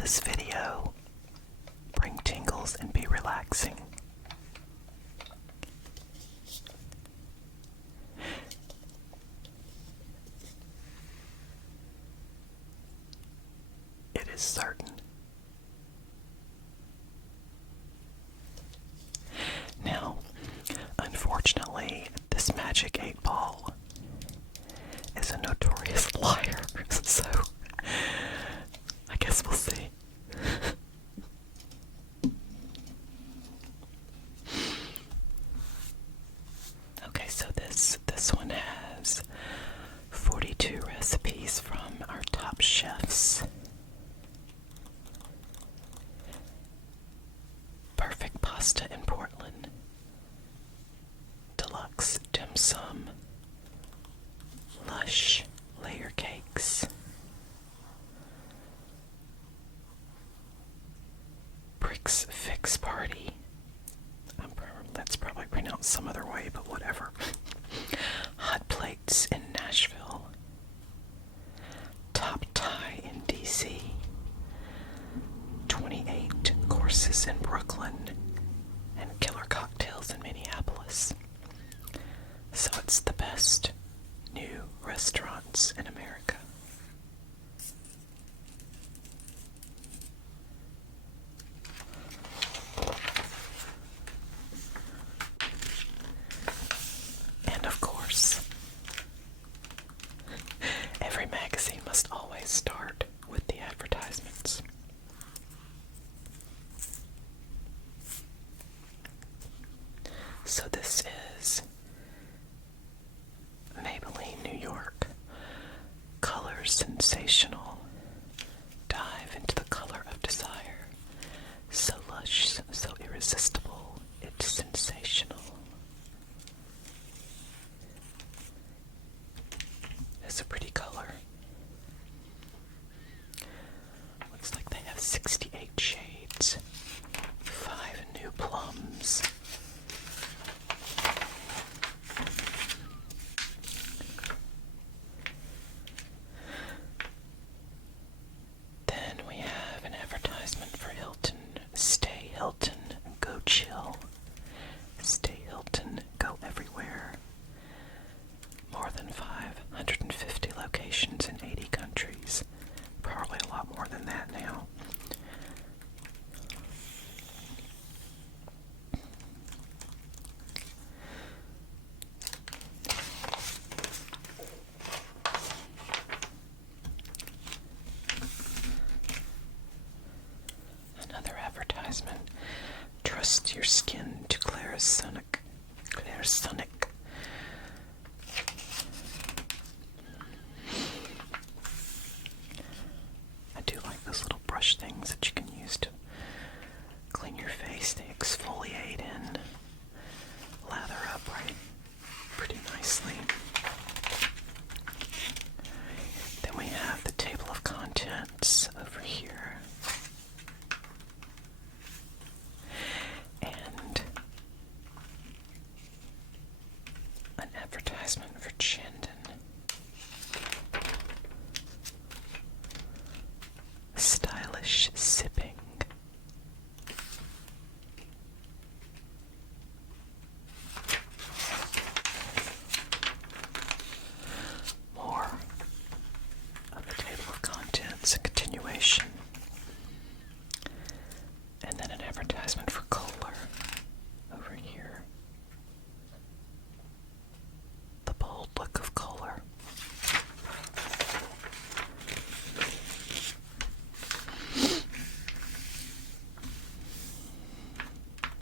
this video bring tingles and be relaxing? It is certain. Now, unfortunately, this magic 8-ball is a notorious liar, so I guess we'll see. Okay, so this one has 42 recipes from our top chefs. Perfect pasta in Portland. Deluxe dim sum. Lush layer cakes. Bricks Fix Party. That's probably pronounced some other way, but whatever. Hot Plates in Nashville. Top Thai in DC. 28 courses in Brooklyn. And killer cocktails in Minneapolis. So it's the best new restaurants in America. And of course, every magazine must always start with the advertisements. So this is Maybelline, New York. Color sensational. Dive into the color of desire. So lush, so irresistible, it's sensational. It's a pretty color. Looks like they have 68 shades. 5 new plums. Then we have an advertisement for Hilton. Stay Hilton, go chill. Stay Hilton, go everywhere. More than 550 locations in 80 countries. Probably a lot more than that now. Another advertisement. Trust your skin to Clarisonic. Clarisonic. I do like those little brush things that you can use to clean your face. They exfoliate and lather up pretty nicely. Then we have the table of contents over here. And an advertisement for Chandon. Stylish sipping. More of the table of contents, a continuation. And then an advertisement for Kohler over here. The bold look of Kohler.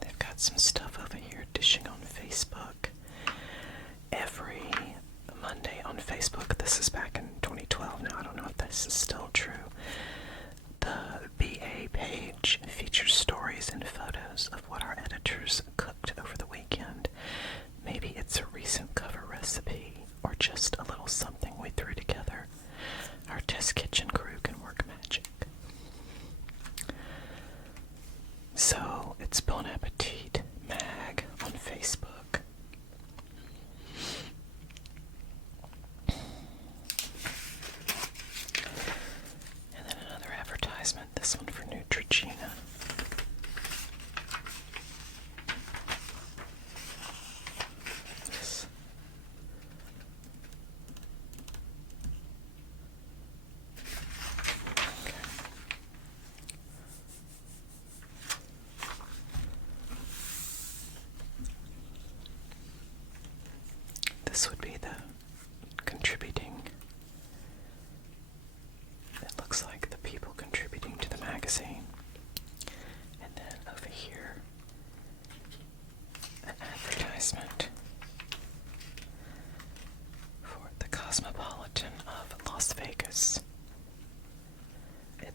They've got some stuff over here dishing on Facebook. Every Monday on Facebook, this is back in 2012 now, I don't know if this is still true. The BA page features stories and photos of what our editors cooked over the weekend. Maybe it's a recent cover recipe or just a little something we threw together. Our test kitchen crew can work magic. So it's Bon Appetit Mag on Facebook.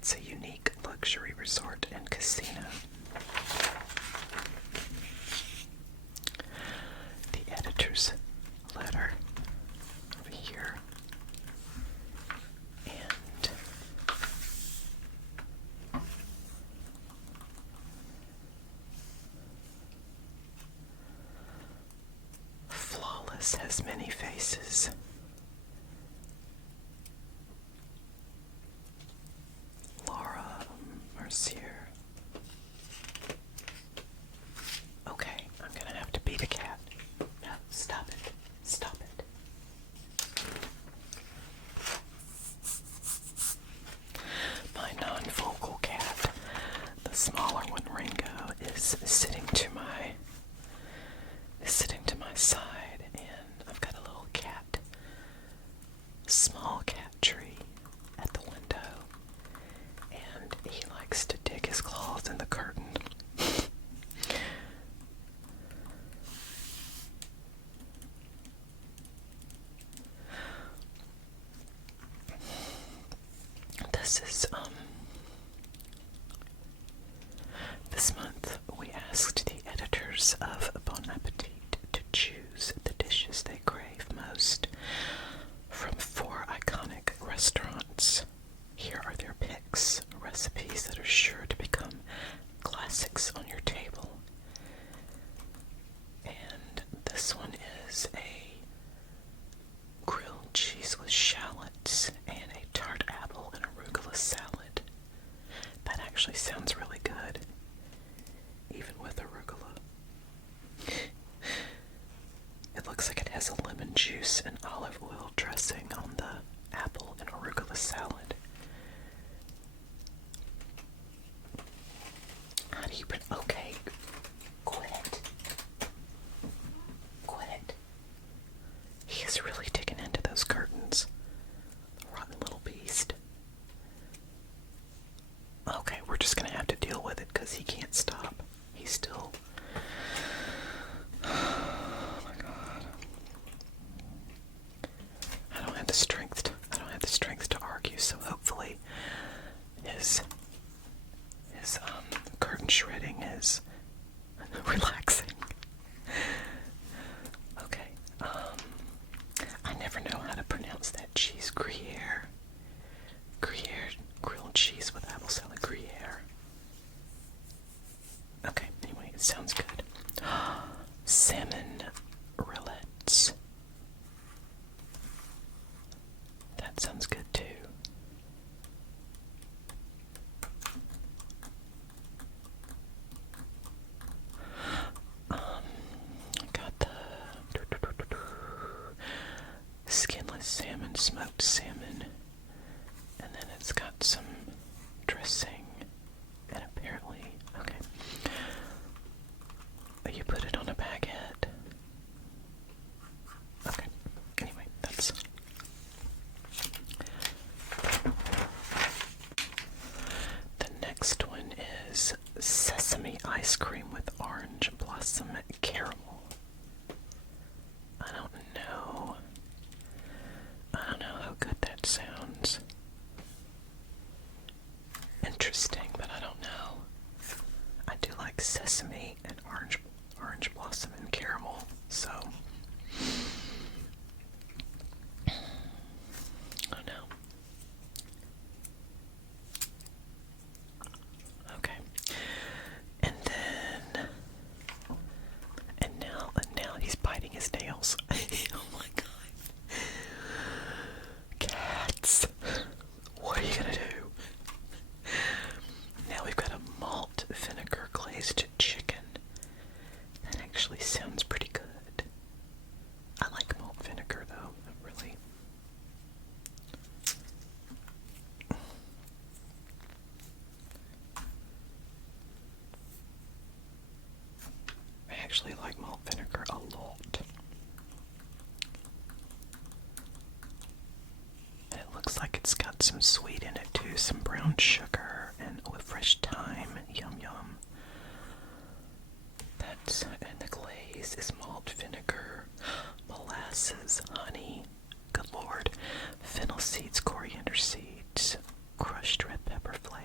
It's a unique luxury resort and casino. The editor's letter over here. And flawless has many faces. Laura Mercier. Okay, I'm gonna have to beat a cat. No, stop it. Stop it. My non-vocal cat, the smaller one, Ringo, is sitting to my side, and I've got a little cat, small cat tree at the window, and he likes to dig his claws in the curtain. This month we asked the editors of Bon Appetit to choose the dishes they crave most from 4 iconic restaurants. Here are their picks, recipes that are sure to become classics on your table. And this one is a grilled cheese with shallots and a tart apple and arugula salad. That actually sounds really good, even with arugula. It looks like it has a lemon juice and olive oil dressing on the apple and arugula salad. How do you okay, quit. Quit. He is really digging into those curtains. The rotten little beast. Okay, we're just gonna have to deal with it because he can't stop. He's still... Oh my god. I don't have the strength to argue, so hopefully his curtain shredding is relaxing. Okay, I never know how to pronounce that cheese. Gruyere, grilled cheese with apple salad, Gruyere. Okay, anyway, it sounds good. Salmon rillettes. That sounds good too. Got the skinless salmon, smoked salmon, and then it's got some dressing, and apparently, okay, you put it on a baguette. Okay, anyway, that's... The next one is sesame ice cream with orange blossom caramel. I don't know how good that sounds. Interesting, but I don't know. I do like sesame and orange blossom and caramel, so I don't know. Okay. And now he's biting his nails. Oh my god. Cats. What are you gonna do? Now we've got a malt vinegar glazed chicken. That actually sounds pretty good. I like malt vinegar though, really. I actually like malt vinegar a lot. And it looks like it's got some sweet in it too, some brown sugar and with fresh thyme. Yum yum. And the glaze is malt vinegar, molasses, honey, good lord, fennel seeds, coriander seeds, crushed red pepper flakes.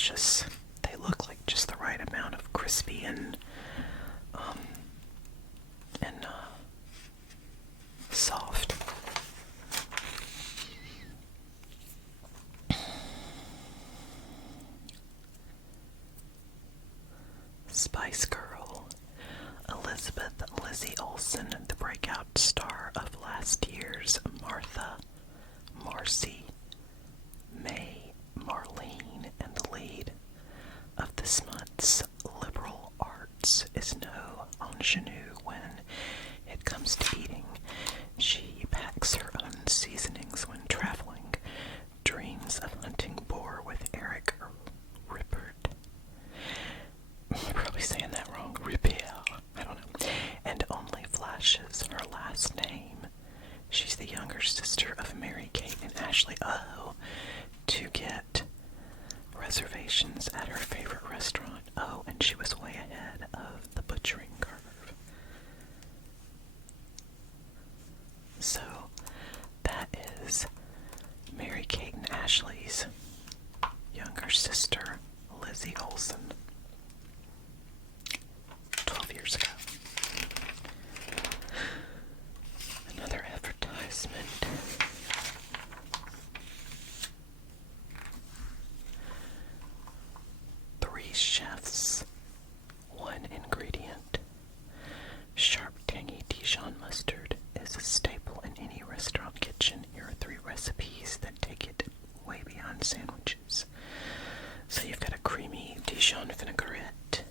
delicious. They look like just the right amount of crispy and soft. Spice Girl. Elizabeth Lizzie Olsen, the breakout star of last year's Martha, Marcy, May, Marlene, and the lead of this month's liberal arts is no ingenue when it comes to eating. She packs her own seasonings when traveling, dreams of hunting boar with Eric Rippert. I'm probably saying that wrong. Rippert. I don't know. And only flashes her last name. She's the younger sister of Mary Kate and Ashley. Oh, to get reservations at her favorite restaurant. Oh, and she was way ahead of the butchering curve. So, that is Mary Kate and Ashley's younger sister, Lizzie Olsen. 12 years ago. Another advertisement. Three chefs, one ingredient. Sharp, tangy Dijon mustard is a staple in any restaurant kitchen. Here are 3 recipes that take it way beyond sandwiches. So you've got a creamy Dijon vinaigrette,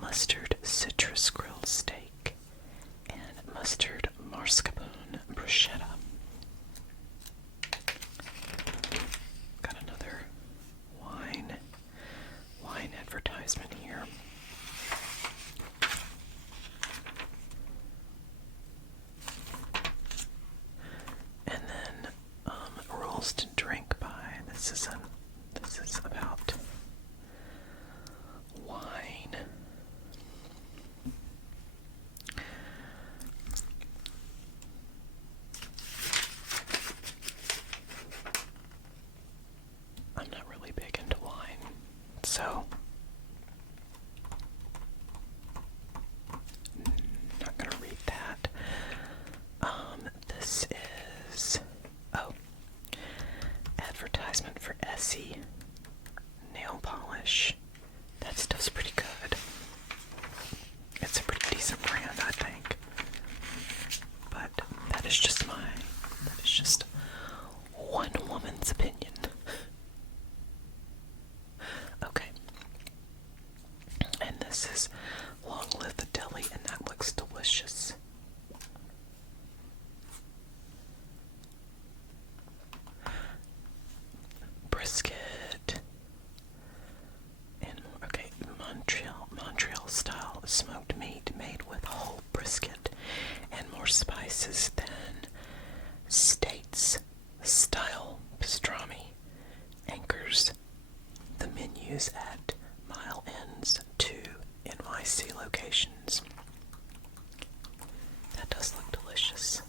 mustard citrus grilled steak, and mustard mascarpone bruschetta. Got another wine advertisement here. And then rules to drink by. This is about wine. I'm not really big into wine, so not gonna read that. This is advertisement for Essie nail polish. That stuff's pretty good. It's a pretty decent brand, I think. But that is just one woman's opinion. Okay. And this is Long Live the Deli, and that looks delicious. Brisket. And okay, Montreal style smoked meat made with whole brisket and more spices than States style pastrami anchors the menus at Mile End's 2 NYC locations. That does look delicious.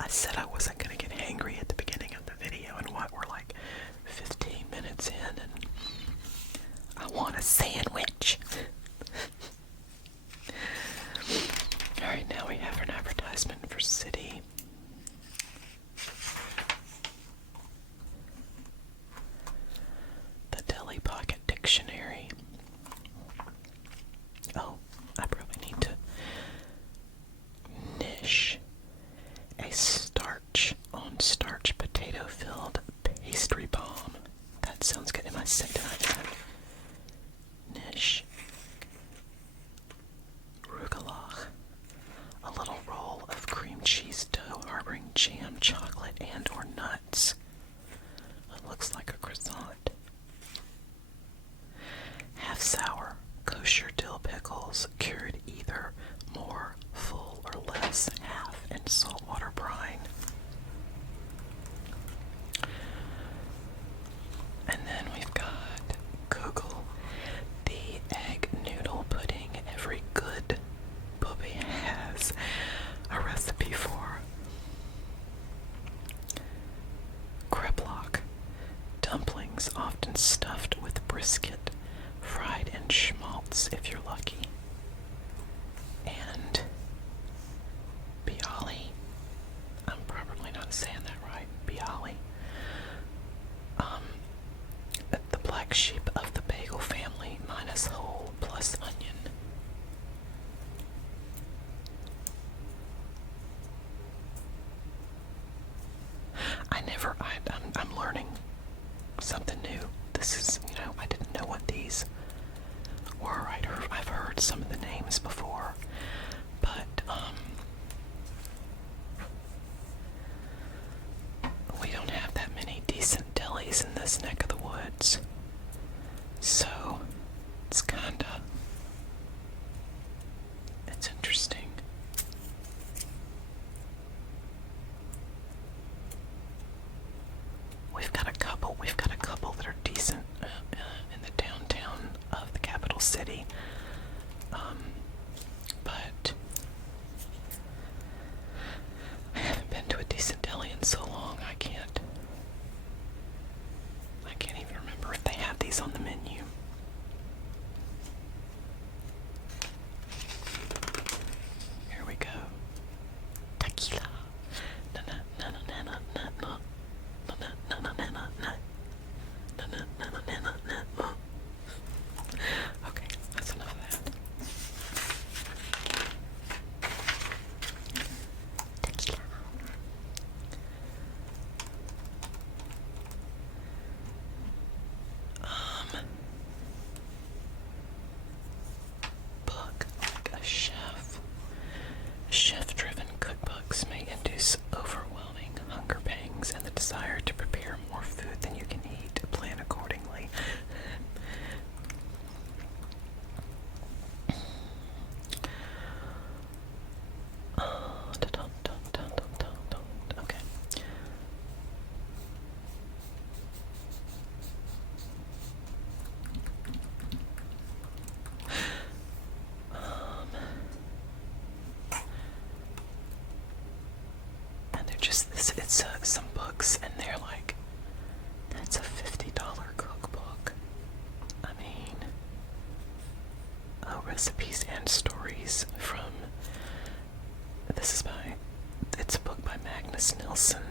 I said I wasn't going to get hangry at the beginning of the video, and what, we're like 15 minutes in, and I want a sandwich. Alright, now we have an advertisement for City. The Deli Pocket Dictionary. Oh, I probably need to niche a starch on starch potato filled pastry bomb. That sounds good. Did I niche? Rugelach. A little roll of cream cheese dough harboring jam, chocolate, and or nuts. It looks like a croissant. Half sour, kosher dill pickles, cured either more full or less, half in saltwater brine. And then we've got Google, the egg noodle pudding every good booby has a recipe for. this is it's a book by Magnus Nilsson.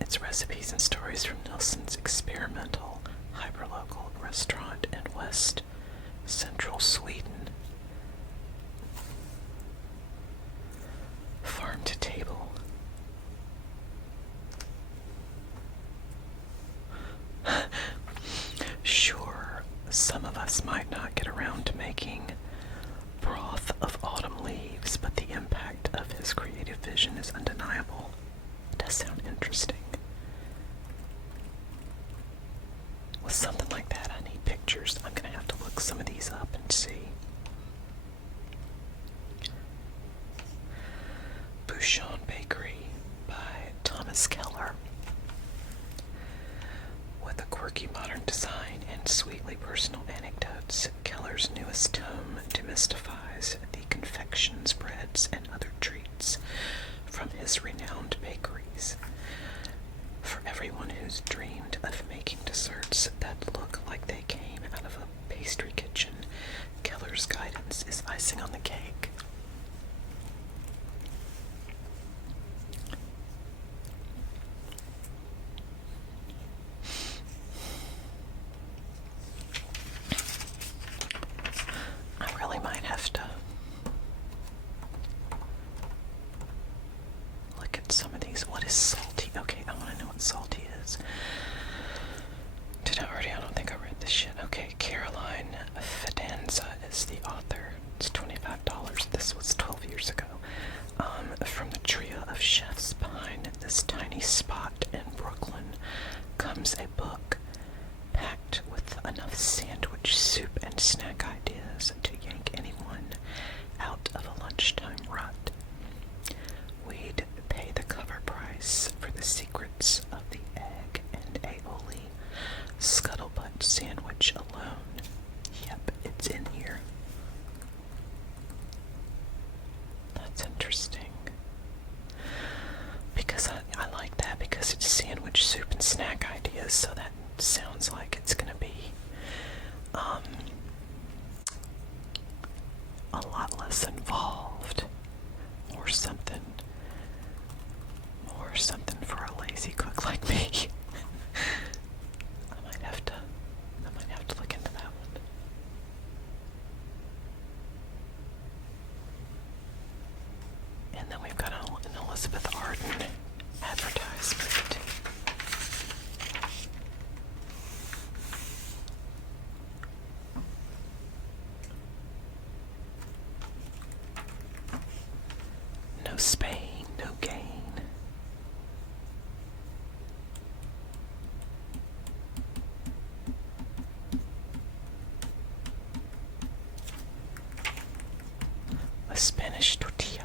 It's recipes and stories from Nilsson's experimental hyperlocal restaurant in West Central Sweden. Farm to table. Sure, some of us might not get around to making broth of autumn leaves, but the impact of his creative vision is undeniable. It does sound interesting. With something like that, I need pictures. I'm gonna have to look some of these up and see. Bouchon Bakery by Thomas Keller. With a quirky modern design and sweetly personal anecdotes, Keller's newest tome demystifies the confections, breads, and other treats from his renowned bakeries. For everyone who's dreamed of making desserts that look like they came out of a pastry kitchen, Keller's guidance is icing on the cake. I really might have to look at some of these. What is salty? Okay, I want to know what salty is. Did I already? I don't think I read this shit. Okay, Caroline Fidanza is the author. It's $25. This was 12 years ago. From the trio of chefs behind this tiny spot in Brooklyn comes a book packed with enough sandwich, soup, and snack ideas to yank anyone out of a lunchtime rut. We'd pay the cover price for the secrets of the egg and aioli scuttlebutt sandwich alone. Yep, it's in here. That's interesting. Because I like that because it's sandwich, soup, and snack ideas, so that sounds like it's gonna be a lot less involved, or something for a lazy cook like me. I might have to look into that one. And then we've got an Elizabeth Arden advertisement. No Spain, no gain. A Spanish tortilla.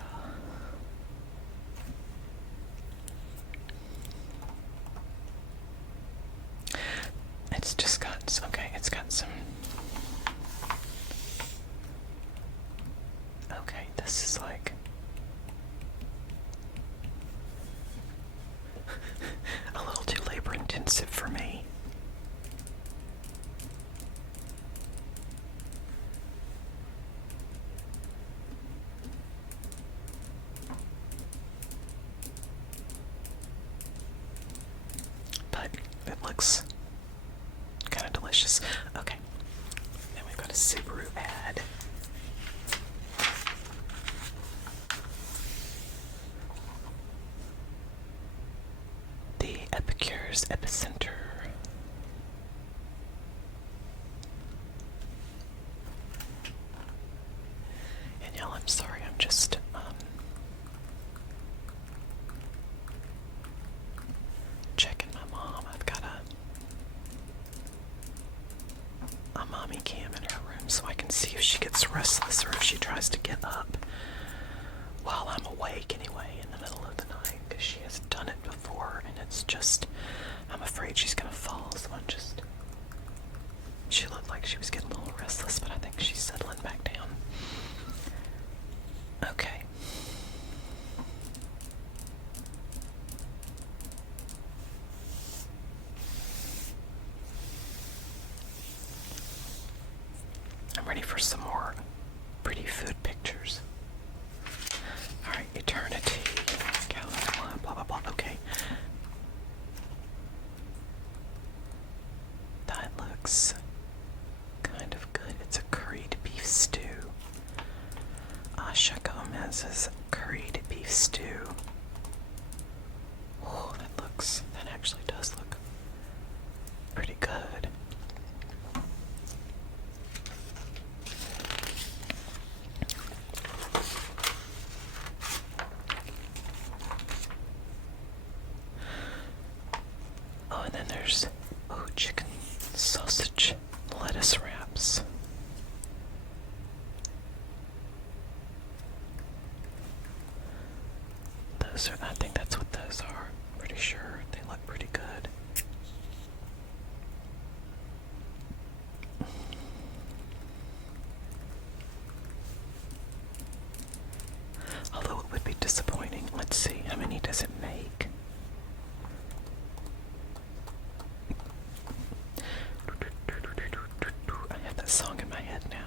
It's just got, okay, it's got some, okay, this is like a little too labor intensive for me. But it looks kind of delicious. Okay, then we've got a Subaru ad. The Epicure's Epicenter. And y'all, I'm sorry, I'm just checking my mom. I've got a mommy cam in her room so I can see if she gets restless or if she tries to get up while I'm awake anyway in the middle of the night, because she has done it before and it's just, I'm afraid she's gonna fall, so she looked like she was getting a little restless, but I think she's settling back down. Okay. I'm ready for some more pretty food pictures. Alright, looks kind of good. It's a curried beef stew. Asha Gomez's curried beef stew. Oh, that actually does look pretty good. Oh, and then there's, chicken sausage lettuce wraps. I think that's what those are. Pretty sure they look pretty good. Although it would be disappointing. Let's see, how many does it make? I have that song in my head now.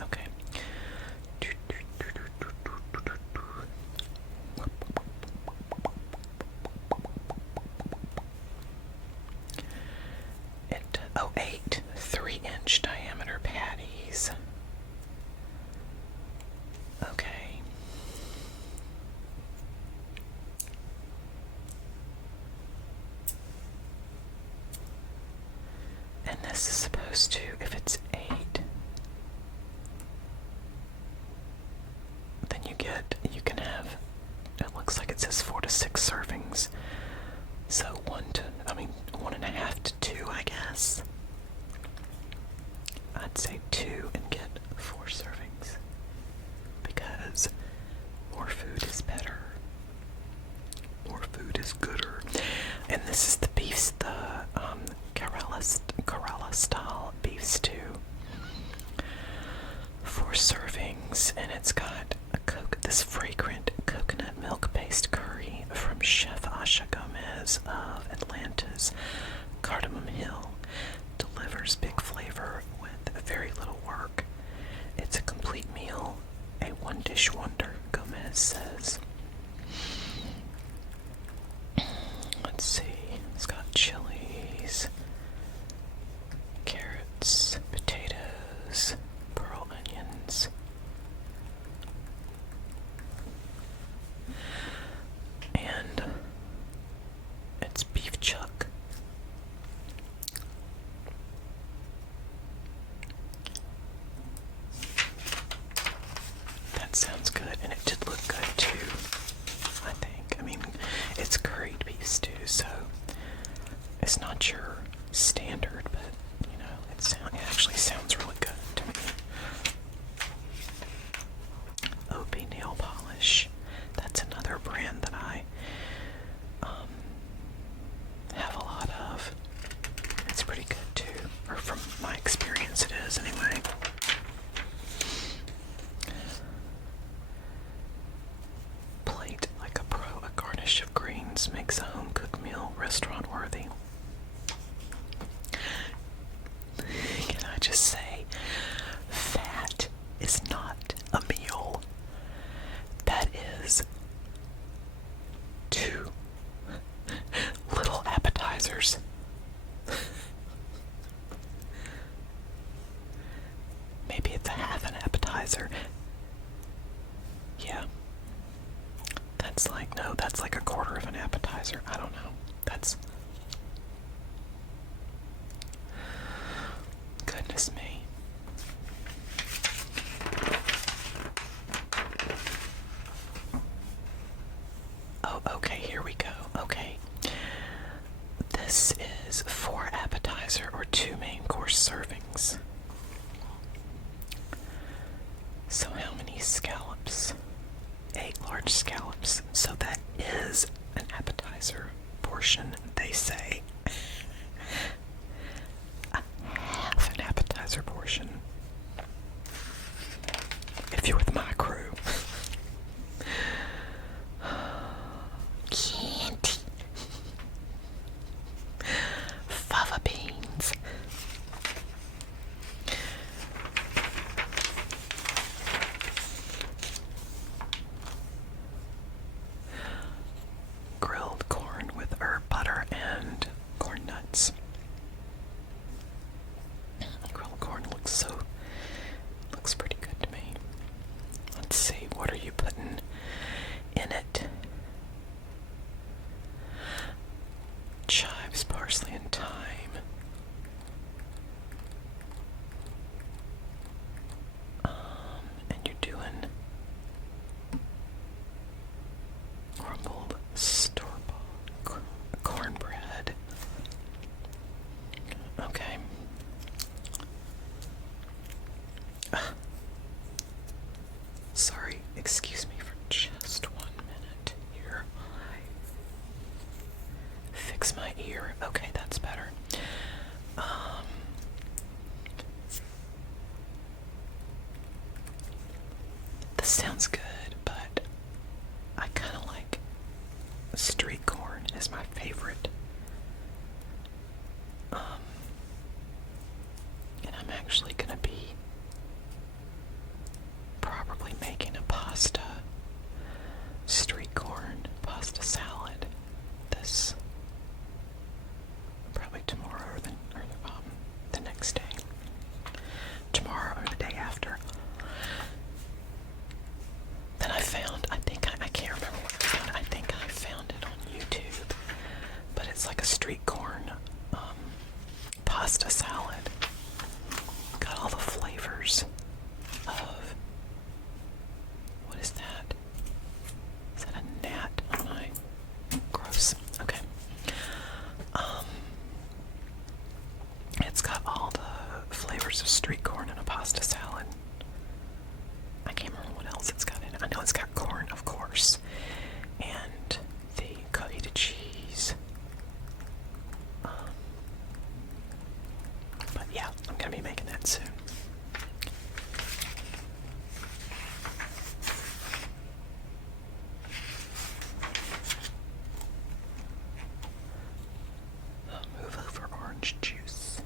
Okay. Eight 3-inch diameter patties. Okay. And this is supposed to, if it's 8, then you can have, it looks like it says 4 to 6 servings. So 1.5 to 2, I guess. I'd say 2 and get 4 servings. Because more food is better. More food is gooder. And this is the beef, the Kerala style beef stew. 4 servings, and it's got this fragrant coconut milk-based curry from Chef Asha Gomez of Atlanta's Cardamom Hill. Delivers big flavor with very little work. It's a complete meal, a one-dish wonder, Gomez says. Let's see, it's got chilies, carrots, potatoes, pearl onions, and it's beef chuck. That sounds good, and it did look good too, I think. I mean, it's curried beef stew, so it's not your standard, but it actually sounds really good to me. OB nail polish. That's another brand that I have a lot of. It's pretty good too, or from my experience it is anyway. Plate like a pro, a garnish of greens makes a home cooked meal restaurant worthy. Can I just say, that is not a meal. That is 2 little appetizers. Maybe it's a half an appetizer. Yeah. That's like a quarter of an appetizer. I don't know. Goodness me. Oh, okay, here we go. Okay. This is 4 appetizer or 2 main course servings. So how many scallops? 8 large scallops. So that is an appetizer portion, they say. A half an appetizer portion. If you're with my crew. Candy. Fava beans. time. And you're doing crumbled store-bought cornbread. Okay. Sorry, excuse me for just 1 minute here. I fix my ear. Okay, that's better. This sounds good, but I kind of like street corn is my favorite. And I'm actually gonna be probably making a street corn pasta salad this probably tomorrow or the next day. Tomorrow or the day after. Then I found, I can't remember what I found. I think I found it on YouTube. But it's like a street corn pasta salad. Got all the flavors of, what is that? Is that a gnat on my, gross. Okay. It's got all the flavors of street corn in a pasta salad. I can't remember what else it's got in it. I know it's got corn, of course, and the grated cheese. But yeah, I'm gonna be making that soon. Move over orange juice.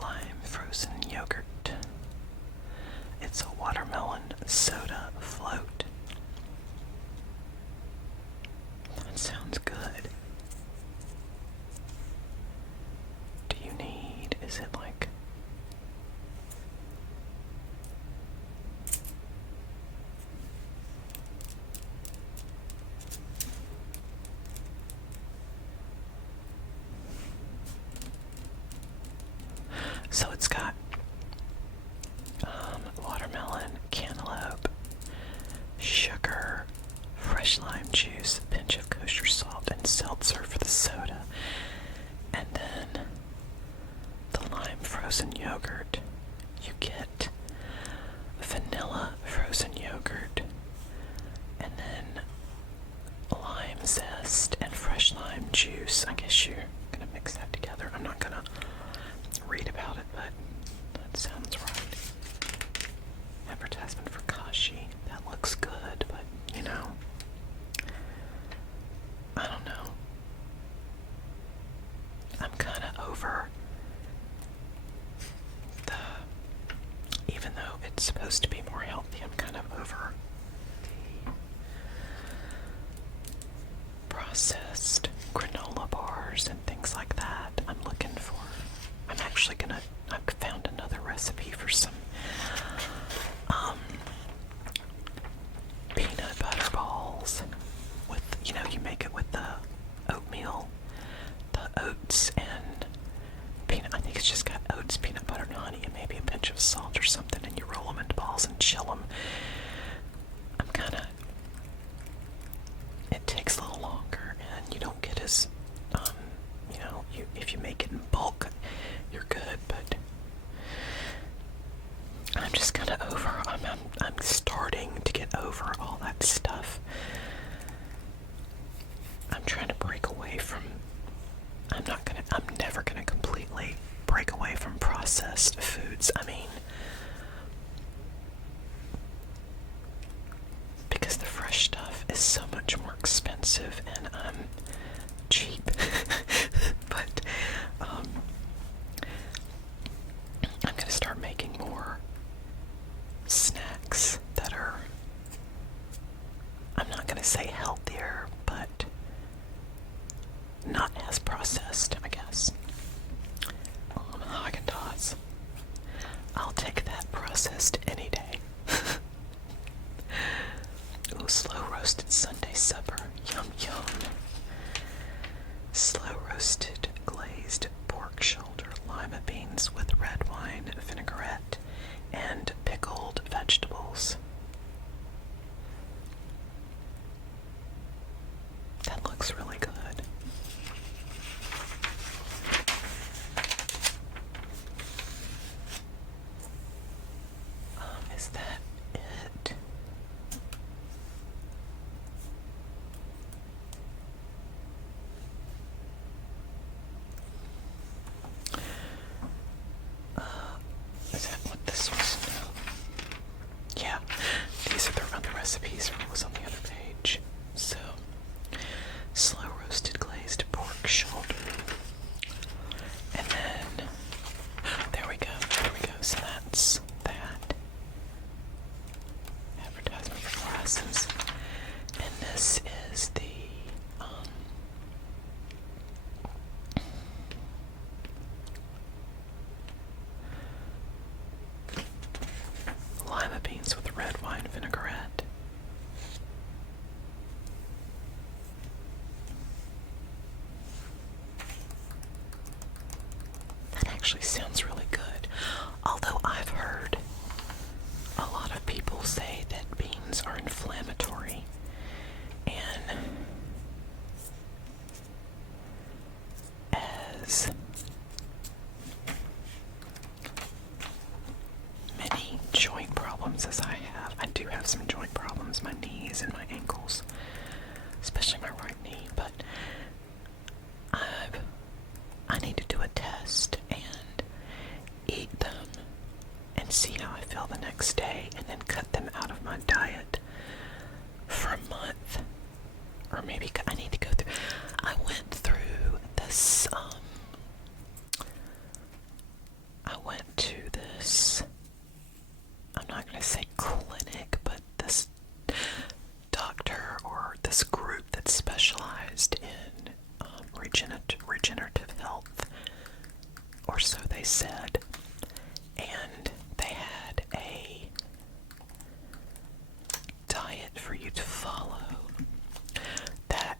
Lime frozen yogurt. It's a watermelon soda float. That sounds good. Do you need, is it like, so it's got watermelon, cantaloupe, sugar, fresh lime juice, a pinch of kosher salt, and seltzer for the soda. And then the lime frozen yogurt. You get vanilla frozen yogurt, and then lime zest and fresh lime juice. I guess you're gonna mix that together. I'm not gonna read about it, but that sounds right. Advertisement for Kashi. That looks good, but you know, I don't know. I'm kind of over even though it's supposed to be more healthy, I'm kind of over the processed granola bars and things like that. I've found another recipe for some peanut butter balls with, you make it with the oatmeal, the oats and peanut, I think it's just got oats, peanut butter and honey and maybe a pinch of salt or something, and you roll them into balls and chill them. It takes a little longer and you don't get as, if you make it in bulk, you're good, but I'm just kind of I'm starting to get over all that stuff. I'm trying to break away from, I'm never gonna completely break away from processed foods. I mean, because the fresh stuff is so much more expensive and I'm cheap. But I'm gonna start making more snacks that are, I'm not gonna say healthier, but not as processed, I guess. Haagen-Dazs. I'll take that processed any day. Ooh, Oh, slow roasted Sunday supper. Yum, yum. Slow roasted glazed pork shoulder, lima beans with red wine vinaigrette, and pickled vegetables. That looks really good. Is that it? Is that what this was? Yeah, these are the other recipes from what was on the other page. So, slow roasted glazed pork shoulder. And then, there we go. So that's that. Advertisement for glasses. And this is the, lima beans with red wine vinaigrette. That actually sounds really good. Although I've heard a lot of people say that beans are inflammatory, and as many joint problems as I do have some joint problems, my knees and my ankles, especially my right knee, but I need to do a test and eat them and see how I feel the next day, and then cut them out of my diet for a month, or maybe I need to go through. I went through this. I went to this. I'm not going to say clinic, but this doctor or this group that specialized in regenerative health, or so they said, and they had a diet for you to follow that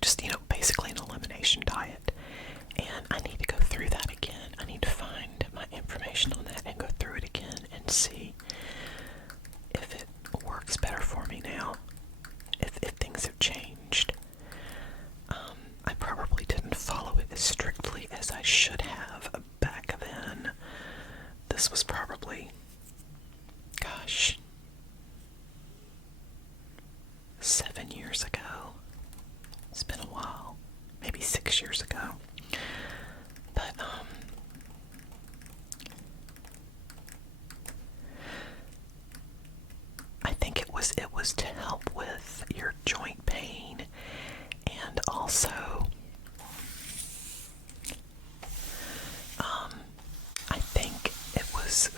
just, basically an elimination diet. And I need to go through that again. I need to find my information on that and go through it again and see if it works better for me now, if things have changed. I probably didn't follow it as strictly as I should have back then. This was probably, gosh, 7 years ago. It's been a while. Maybe 6 years ago. But, I think it was to help with your joint pain, and also, I think it was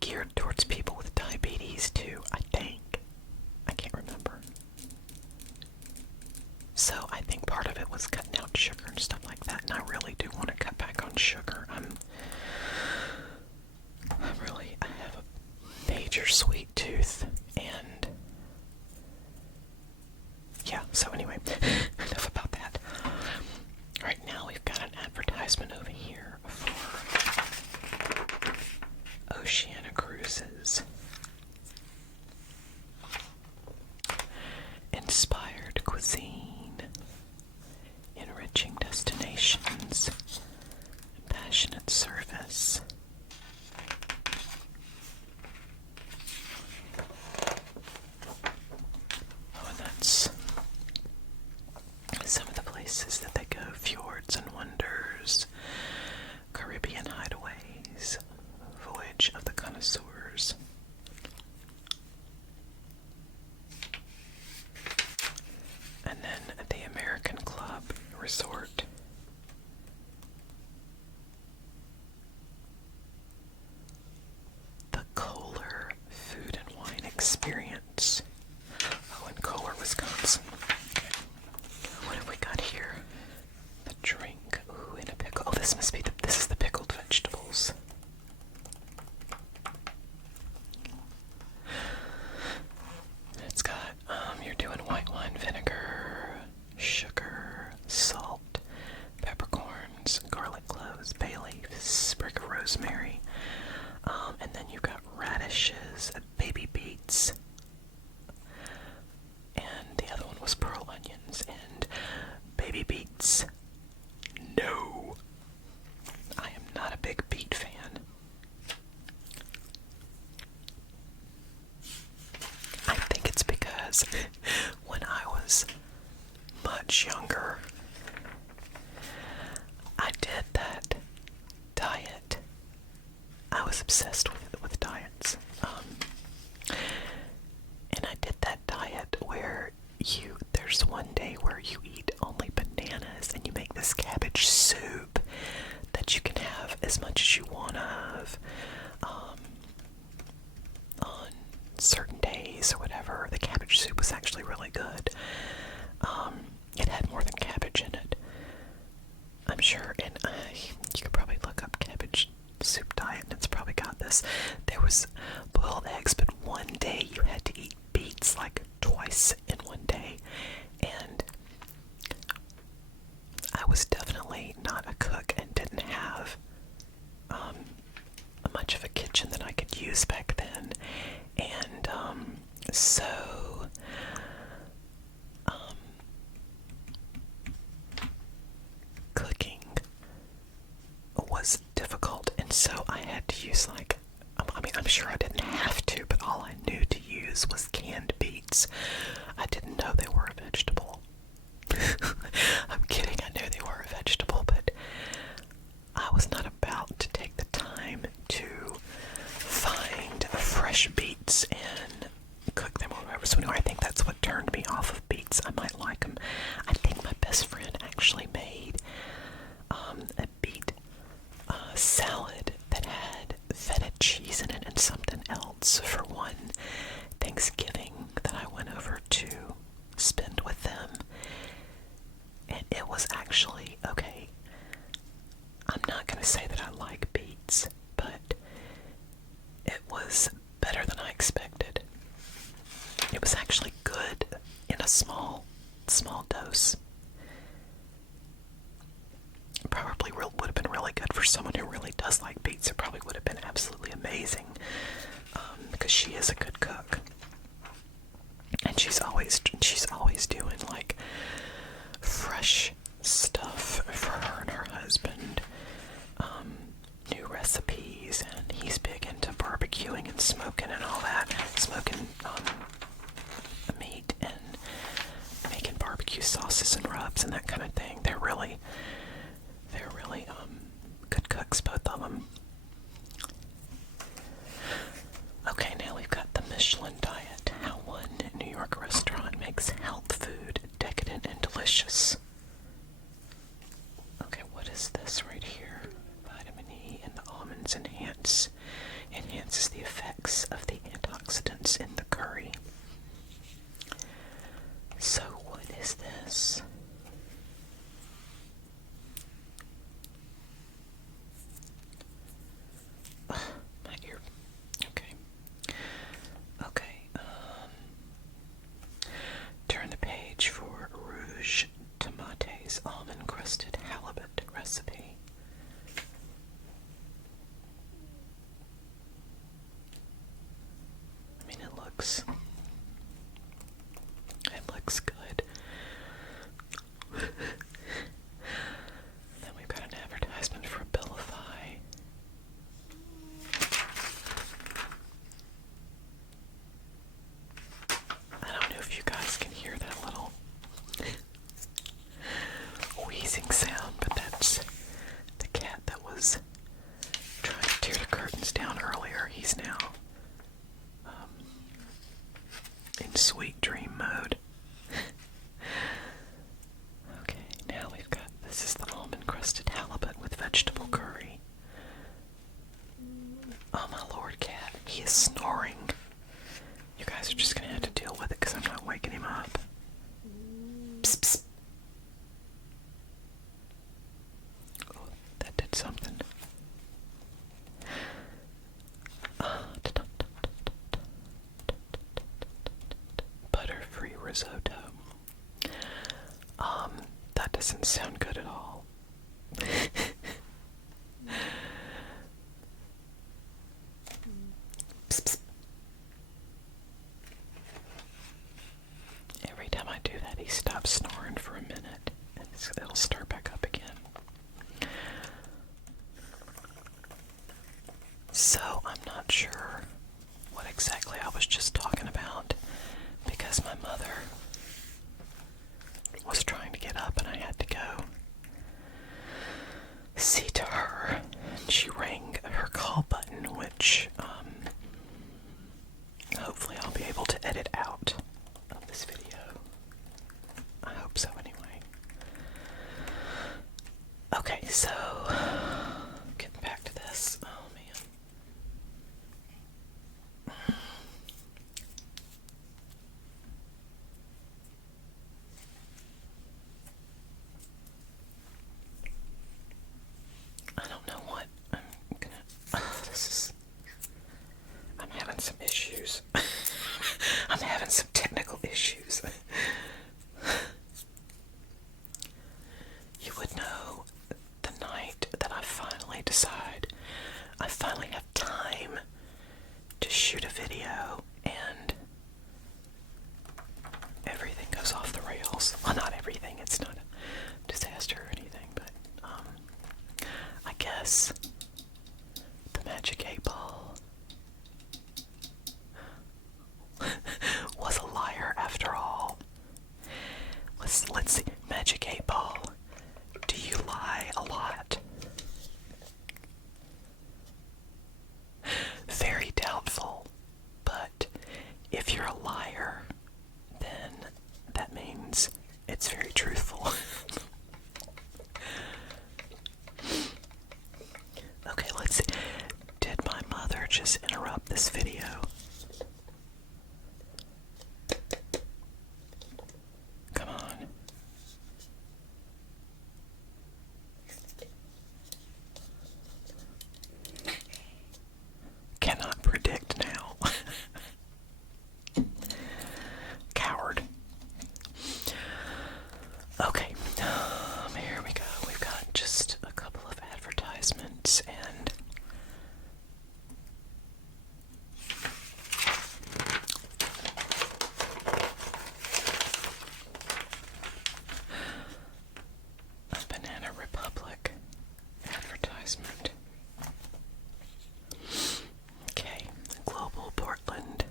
geared towards people with diabetes too, I think. I can't remember. So I think part of it was cutting out sugar and stuff like that, and I really do want to cut back on sugar. I have a major sweet tooth, and yeah, so anyway, enough about that. Right now we've got an advertisement over here for Oceana Cruises. Inspired cuisine, enriching destinations, passionate service. Oh, and that's some of the places that they go: Fjords and Wonders, Caribbean Hideaways, Voyage of the Connoisseurs. And then the American Club Resort. The Kohler Food and Wine Experience. Oh, in Kohler, Wisconsin. Okay. What have we got here? The drink. Ooh, in a pickle. Oh, this is the pickled vegetables. because when I was much younger, I did that diet. I was obsessed with diets. And I did that diet where there's one day where you eat only bananas and you make this cabbage soup that you can have as much as you want of on certain days or whatever. The cabbage soup was actually really good. It had more than cabbage in it, I'm sure, and you could probably look up cabbage soup diet and it's probably got this. There was boiled eggs, but one day you had to eat beets like twice in one day, and I was definitely not a cook and didn't have much of a kitchen that I could use back then, and so cooking was difficult, and so I had to use I'm sure I didn't have to, but all I knew to use was canned beets. I didn't know they were a vegetable. I'm kidding, I knew they were a vegetable, but I was not about to take the time to find fresh beets and cook them or whatever. So anyway, I think that's what turned me off of beets. I might like them. I think my best friend actually made a beet salad that had feta cheese in it and something else for one Thanksgiving that I went over to spend with them. And it was actually okay. I'm not going to say that I like beets, but it was better than I expected. It was actually good in a small dose. Probably would have been really good for someone who really does like beets. It probably would have been absolutely amazing, because she is a good cook, and she's always doing like fresh stuff for her and her husband, new recipes, and he's big into barbecuing and smoking and all that, smoking meat and making barbecue sauces and rubs and that kind of thing. They're really good cooks, both of them. Okay, now we've got the Michelin diet. How one New York restaurant makes health food decadent and delicious. Okay, what is this right here? Vitamin E in the almonds enhances the effects of the antioxidants in the curry. So what is this? My ear. Okay. Turn the page for Rouge Tomates almond crusted halibut recipe. I mean, it looks good. Then we've got an advertisement for Abilify. I don't know if you guys can hear that little wheezing sound, but that's the cat that was trying to tear the curtains down earlier. He's now in sweet dream mode. Okay, now we've got, this is the almond crusted halibut with vegetable curry. Oh my lord, cat, he is snoring. You guys are just gonna have to deal with it because I'm not waking him up. Psst, psst. Oh, that did something. Butter-free risotto. That doesn't sound good at all. Psst, psst. Every time I do that, he stops snoring for a minute, and it'll start back up again. I'm not sure what exactly I was just talking about, because my mother I'm having some technical issues. You would know the night that I finally decide I finally have time to shoot a video and everything goes off the rails. Well, not everything, it's not a disaster or anything, but I guess the Magic 8 Ball was a liar after all. Let's see. Magic 8 Ball, do you lie a lot? Very doubtful, but if you're a liar, then that means it's very truthful. Okay, let's see. Did my mother just interrupt this video? Come on. Cannot predict now. Coward. Okay, here we go. We've got just a couple of advertisements and a Banana Republic advertisement. Okay, Global Portland.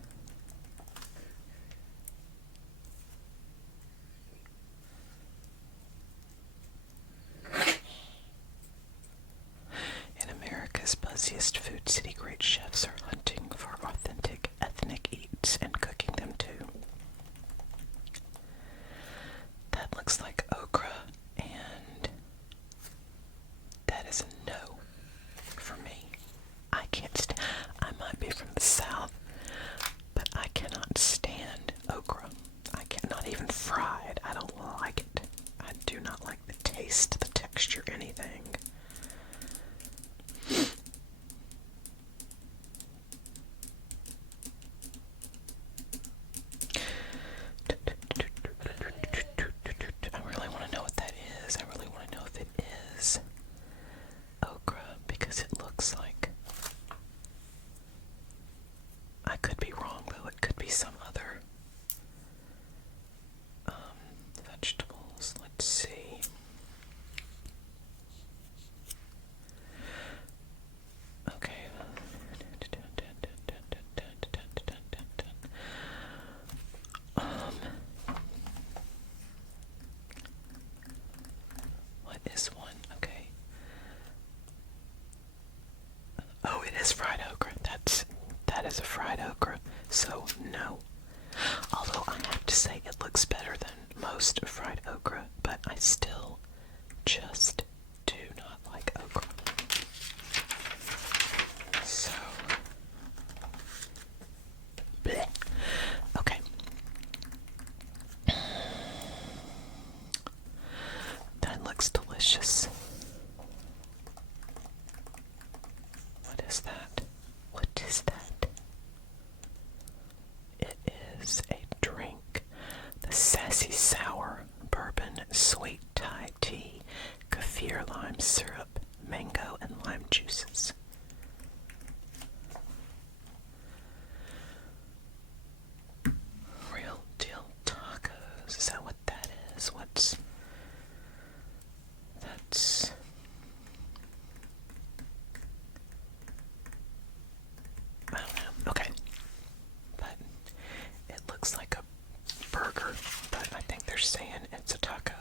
In America's buzziest food city, great chefs are hunting for authentic ethnic eats and cooking them too. That looks like okra, and that is a no for me. I can't stand. I might be from the South, but I cannot stand okra. I cannot even fried. I don't like it. I do not like the taste, the texture, anything. I really want to know what that is. I really want to know if it is okra because it looks like. I could be wrong though. It could be some other vegetables. Let's see. Okay. What is one? Okay. Oh, it is fried okra. That is a fried okra. So no. Although I have to say it looks better than most fried okra, but I still just do not like okra. So bleh. Okay. That looks delicious. What is that? What is that? It is a drink. The Sassy Sour Bourbon Sweet Thai Tea, Kaffir Lime Syrup, Mango, and Lime Juices. Real Deal Tacos. Is that what that is? That's... I don't know. Okay. But it looks like a burger, but I think they're saying it's a taco.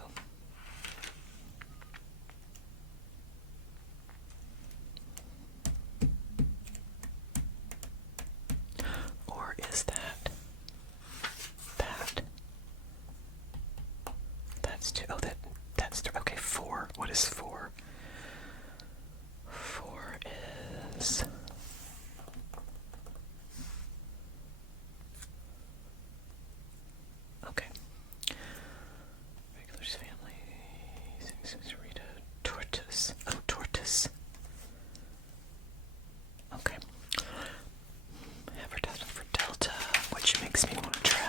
Or is that? That's two. Oh, that's three. Okay, four. What is four? Four is... Okay. Regulars family. Rita. Tortoise. Oh, tortoise. Okay. Advertisement for Delta, which makes me want to try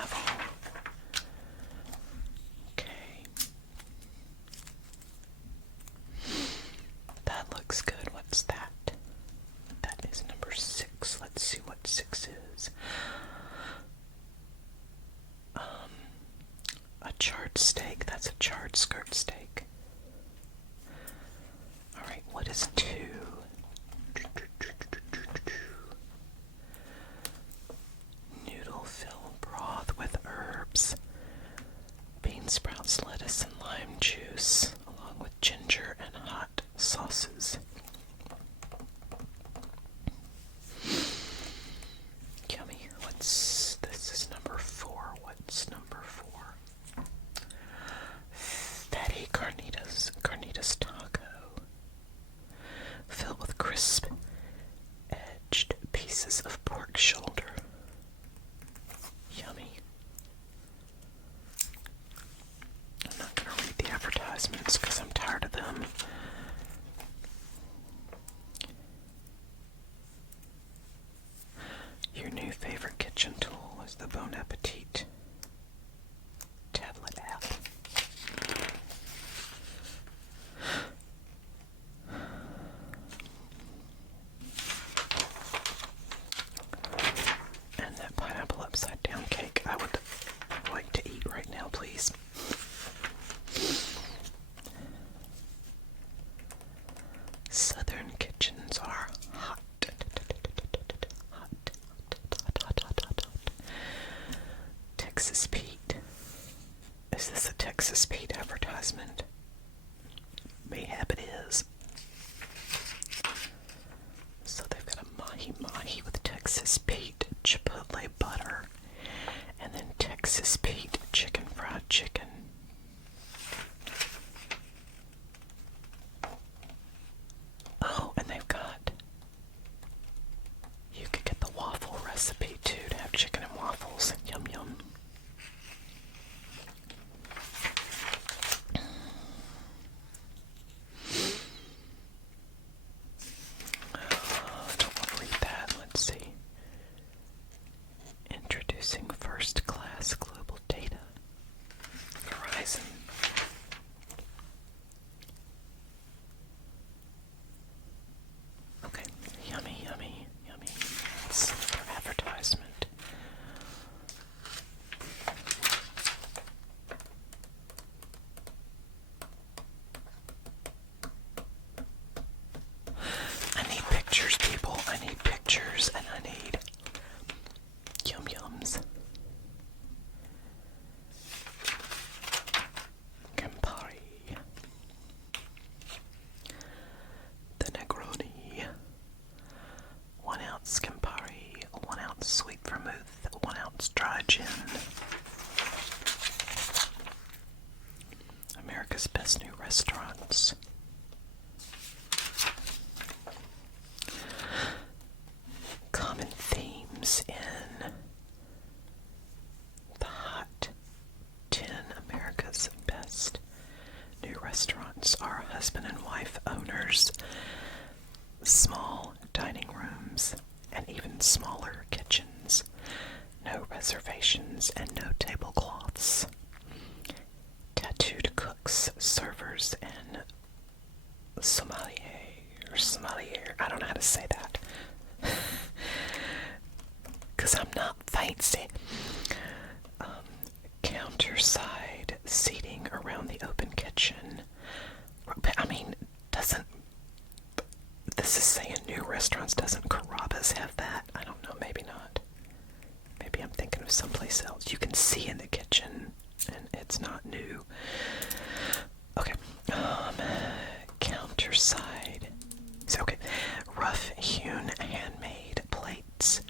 That's a charred skirt steak. Alright, what is 2? Noodle filled broth with herbs, bean sprouts, lettuce, and lime juice, along with ginger and hot sauces. Yummy. This is number 4. What's number 4? Fatty carnitas taco, filled with crisp edged pieces of pork shoulder. Yummy. I'm not going to read the advertisements because I'm tired of them. Your new favorite kitchen tool is the Bon Appetit tablet app. And that pineapple upside down cake I would like to eat right now, please. Southern kitchens are hot. Texas Pete. Is this a Texas Pete advertisement? Mayhap it is. So they've got a mahi with Texas Pete chipotle butter, and then Texas Pete fried chicken. Oh, and they've got, you could get the waffle recipe too to have chicken and waffles. Yum yum. Don't want to read that. Let's see. Introducing first-class global data. Verizon. Okay, yummy, yummy, yummy. That's their advertisement. I need pictures, people. I need pictures, and I need yum yums. Campari. The Negroni. 1 ounce Campari, 1 ounce sweet vermouth, 1 ounce dry gin. America's Best New Restaurants. Common themes in the Hot 10 America's Best New Restaurants are husband and wife owners, small dining rooms, and even smaller kitchens, no reservations and no tablecloths, tattooed cooks, servers, and sommelier, I don't know how to say that, because I'm not fancy. Counterside seating around the open kitchen. I mean, this is saying new restaurants, doesn't Carrabba's have that? I don't know, maybe not. Maybe I'm thinking of someplace else. You can see in the kitchen, and it's not new. Okay, counterside. So, okay, rough-hewn handmade plates,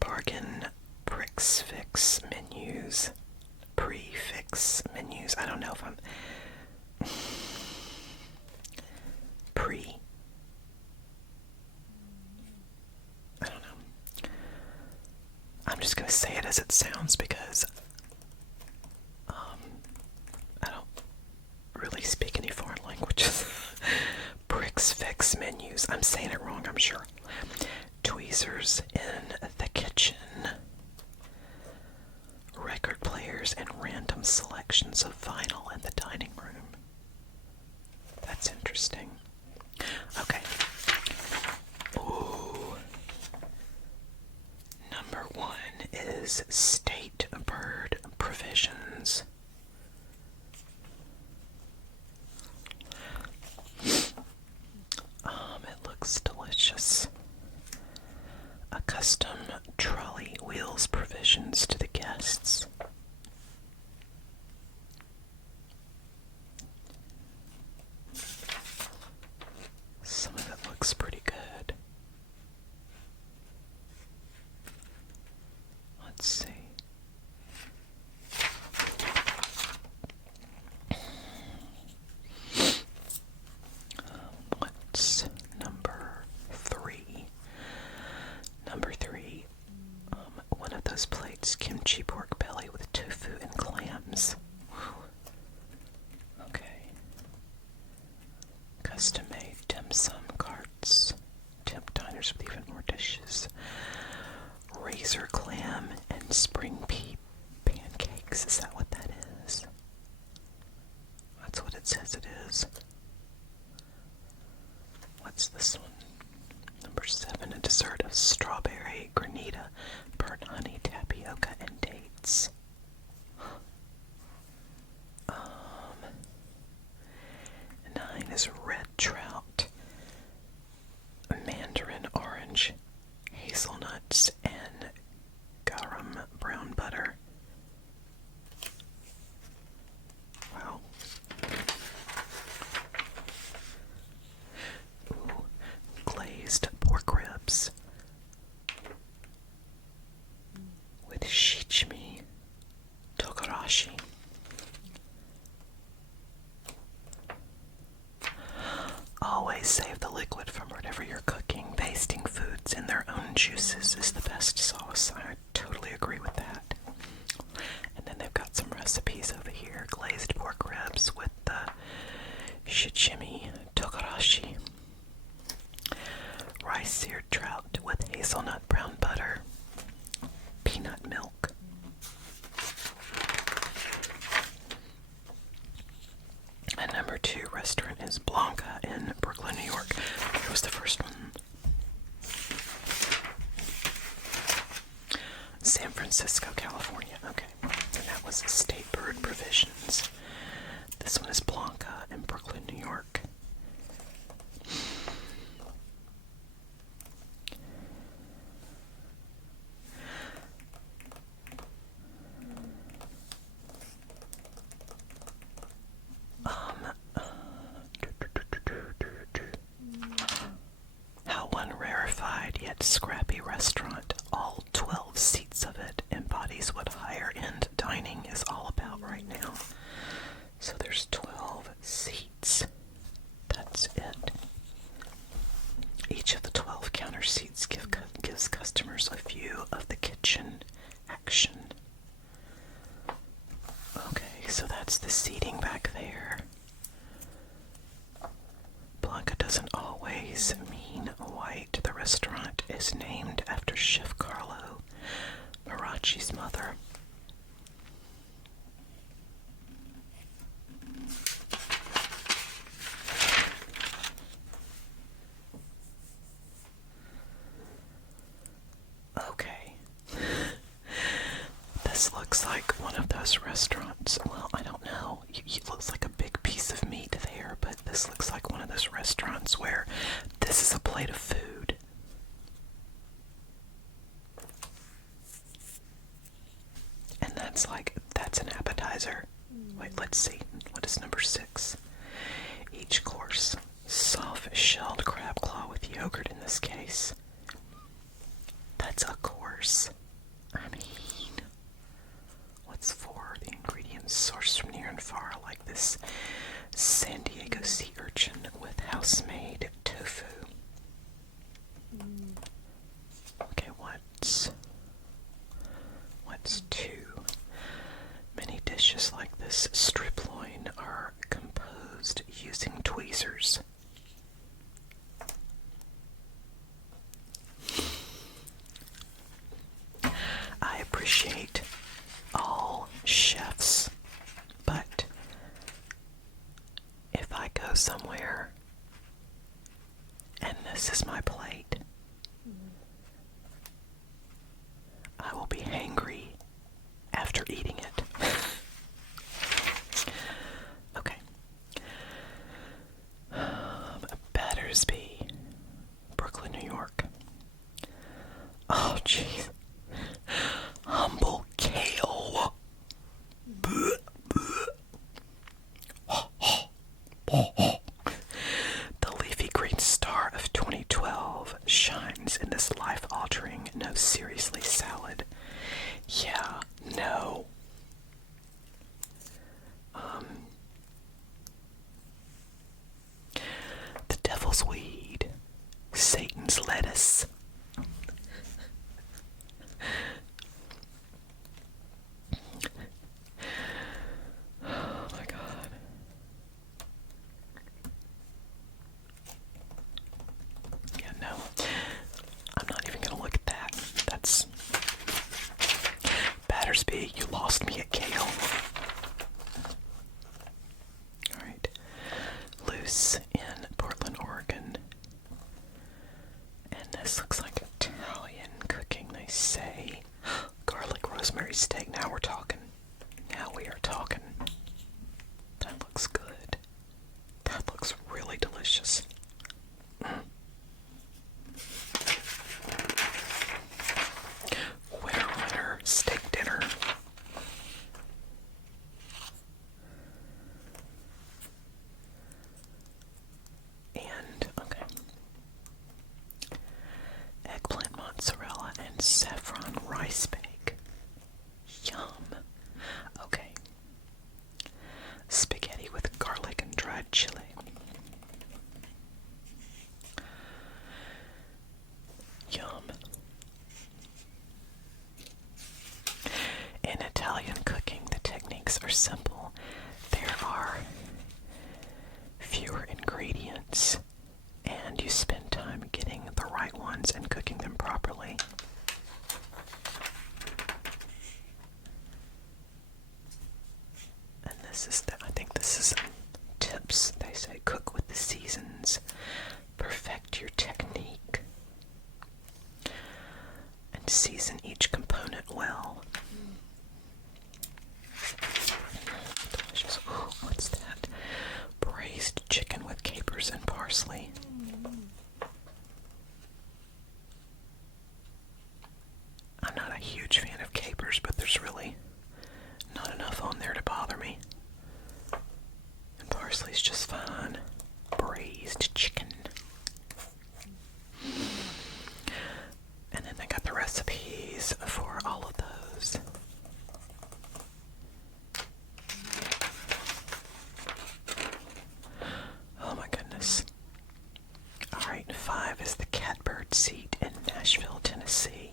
bargain prix-fix menus, prefix menus. I don't know if I'm I don't know. I'm just gonna say it as it sounds because I don't really speak any foreign languages. Prix-fix menus. I'm saying it wrong, I'm sure. Tweezers in the kitchen. Record players and random selections of vinyl in the dining room. That's interesting. Okay. Ooh. Number 1 is state bird provisions. eggs. Is that what that is? That's what it says it is. What's this one? Number 7, a dessert of strawberry, granita, burnt honey, tapioca, and dates. 9 is red trout, mandarin orange, hazelnuts, and garum brown butter. Wow. Ooh, glazed pork ribs with shichimi togarashi. Always save the liquid from whatever you're cooking. Basting foods in their own juices is the best sauce. I totally agree with that. And then they've got some recipes over here. Glazed pork ribs with the shichimi togarashi. Rice seared trout with hazelnut brown butter. Peanut milk. And number 2 restaurant is Blanca in Brooklyn, New York. Here was the first one. San Francisco, California. Okay. And that was State Bird Provisions. This one is Blanca in Brooklyn, New York. How one rarefied yet scrappy restaurant, all 12 seats of it, embodies what higher-end dining is all about right now. So there's 12 seats. That's it. Each of the 12 counter seats gives customers a view of the kitchen action. Okay, so that's the seating back there. Blanca doesn't always mean white. The restaurant is named after Chef Carlo Marachi's mother. Okay. This looks like one of those restaurants. Well, I don't know. It looks like a big piece of meat there, but this looks like one of those restaurants where this is a plate of food. And that's an appetizer. Wait, let's see. What is number 6? Each course. Soft-shelled crab claw with yogurt in this case. That's a course. I mean, what's for? The ingredients sourced from near and far, like this San Diego sea urchin with house-made tofu. Okay, what's 2? Many dishes like this strip loin are composed using tweezers. I appreciate all chefs, but if I go somewhere and this is my plate, I will be hangry after eating it. Okay. Battersby, Brooklyn, New York. Oh, jeez. Humble kale. The leafy green star of 2012 shines in this life-altering, no, seriously salad. Yeah, no. The devil's weed, Satan's lettuce. Oh my God. Yeah, no. I'm not even gonna look at that. That's Battersby, you lost me at kale. simple. There are fewer ingredients, and you spend time getting the right ones and cooking them properly. And I think this is tips. They say cook with the seasons, perfect your technique, and season each component well. Delicious. Oh, what's that? Braised chicken with capers and parsley. I'm not a huge fan of capers, but there's really not enough on there to bother me. And parsley's just fine. Braised chicken. And then they got the recipes for all of those. Oh my goodness. Alright, 5 is the Catbird Seat in Nashville, Tennessee.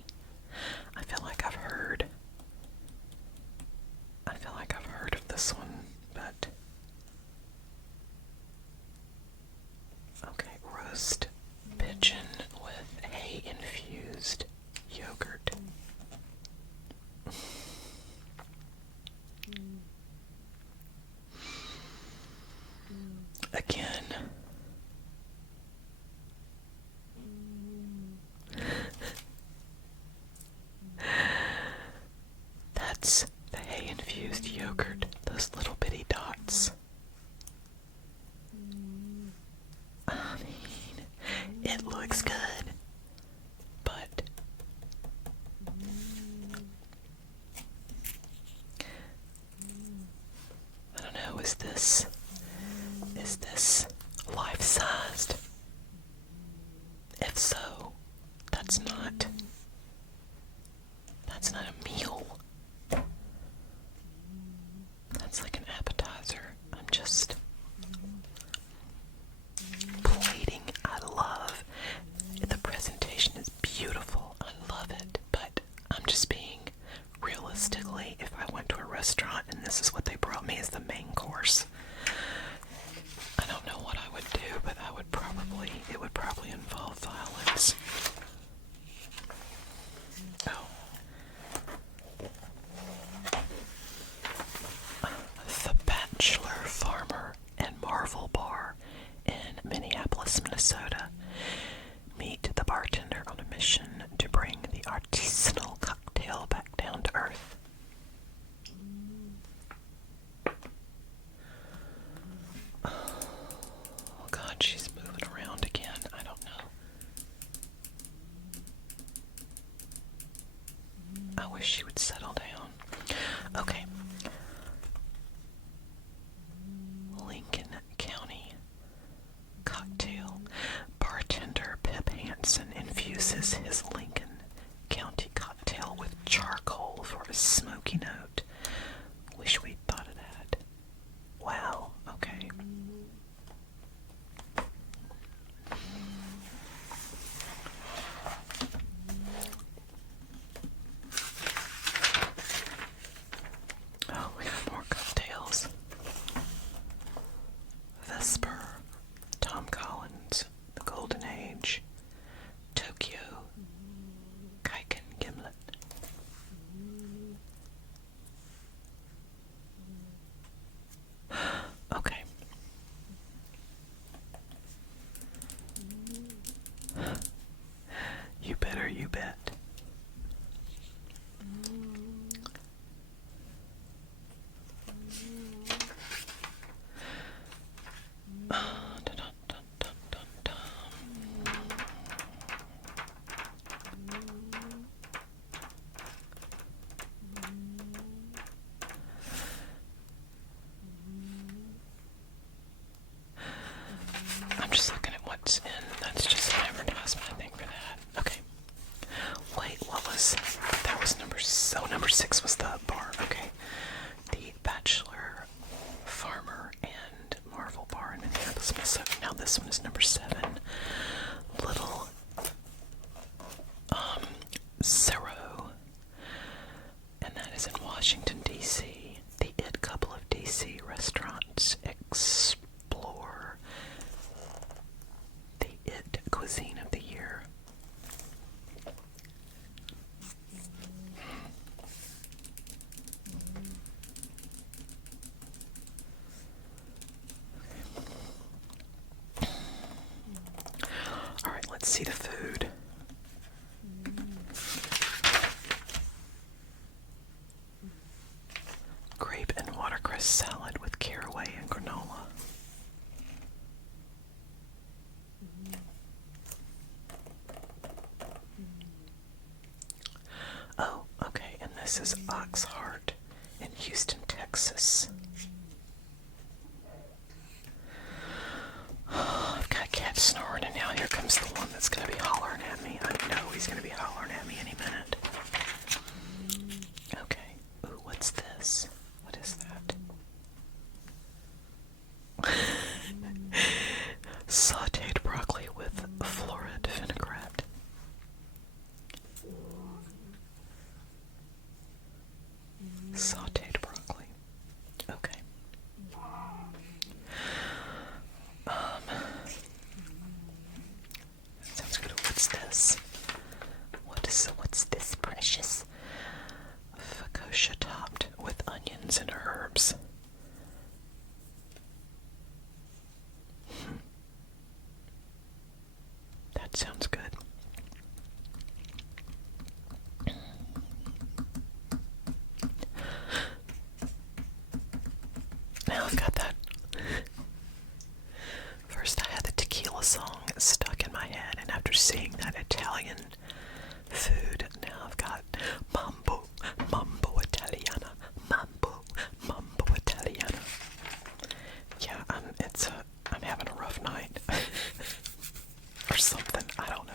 I feel like I've heard of this one, but okay, roast pigeon with hay infused yogurt. Again, that's the hay infused yogurt, those little bitty dots. I mean, it looks good, but I don't know, is this life-sized? If so, that's not a meal. That's like an appetizer. I'm just plating. I love the presentation is beautiful. I love it, but I'm just being realistically, if I went to a restaurant and this is what they brought me as the main course, I don't know what I would do, but it would probably involve violence. Oh. see the food. Grape and watercress salad with caraway and granola. Oh, okay, and this is ox heart in Houston, Texas. Oh, I've got a cat snoring, and now here comes the one that's going to be hollering at me. I know he's going to be hollering at me any minute. Okay. Ooh, what's this? What is that? Sauteed broccoli with florid vinaigrette. Sauteed broccoli. Okay. Sounds good. What's this? What's this precious? Focaccia topped with onions and herbs. That sounds good. Now I've got that. First I had the tequila song stuck in my head, and after seeing that Italian food, now I've got Mambo Italiana, Mambo Italiana. Yeah, I'm having a rough night. Or something, I don't know.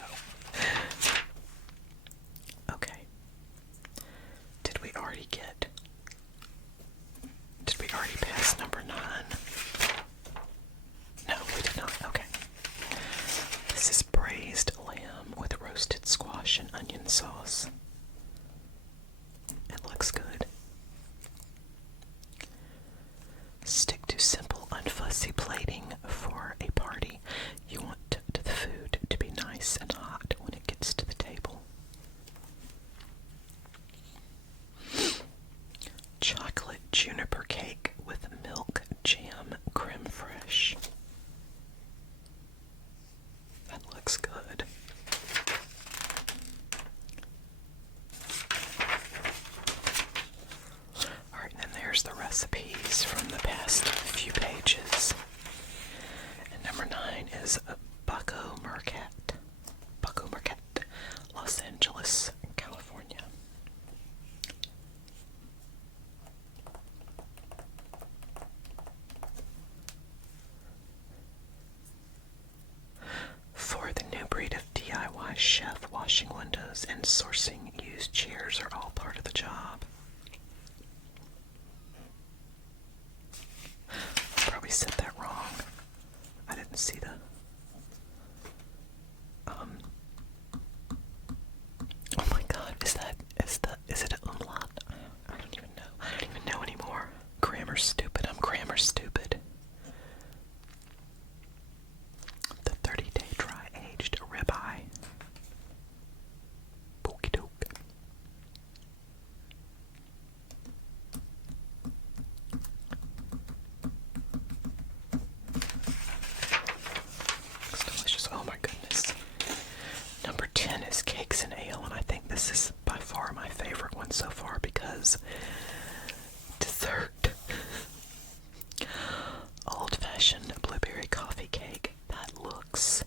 Okay. Did we already pass number 9? No, we did not. Okay. This is braised lamb with roasted squash and onion sauce. It looks good. Stick to simple, unfussy plating for a party. You want the food to be nice and hot when it gets to the table. Chocolate juniper cake with milk jam creme fraiche. That looks good. Alright, and then there's the recipes from the past few pages. And number 9 is Bucco Marquette, Los Angeles, California. For the new breed of DIY chef, washing windows and sourcing used chairs are all part of the job. I probably said that wrong. I didn't see the oh my god, is it an umlaut? I don't even know. I don't even know anymore. Grammar's stupid. I'm grammar stupid. The 30-day dry-aged ribeye. Pokey doke. Looks delicious. Oh my goodness. Number 10 is cakes and ale, and I think this is by far my favorite one so far because dessert. Old-fashioned blueberry coffee cake. That looks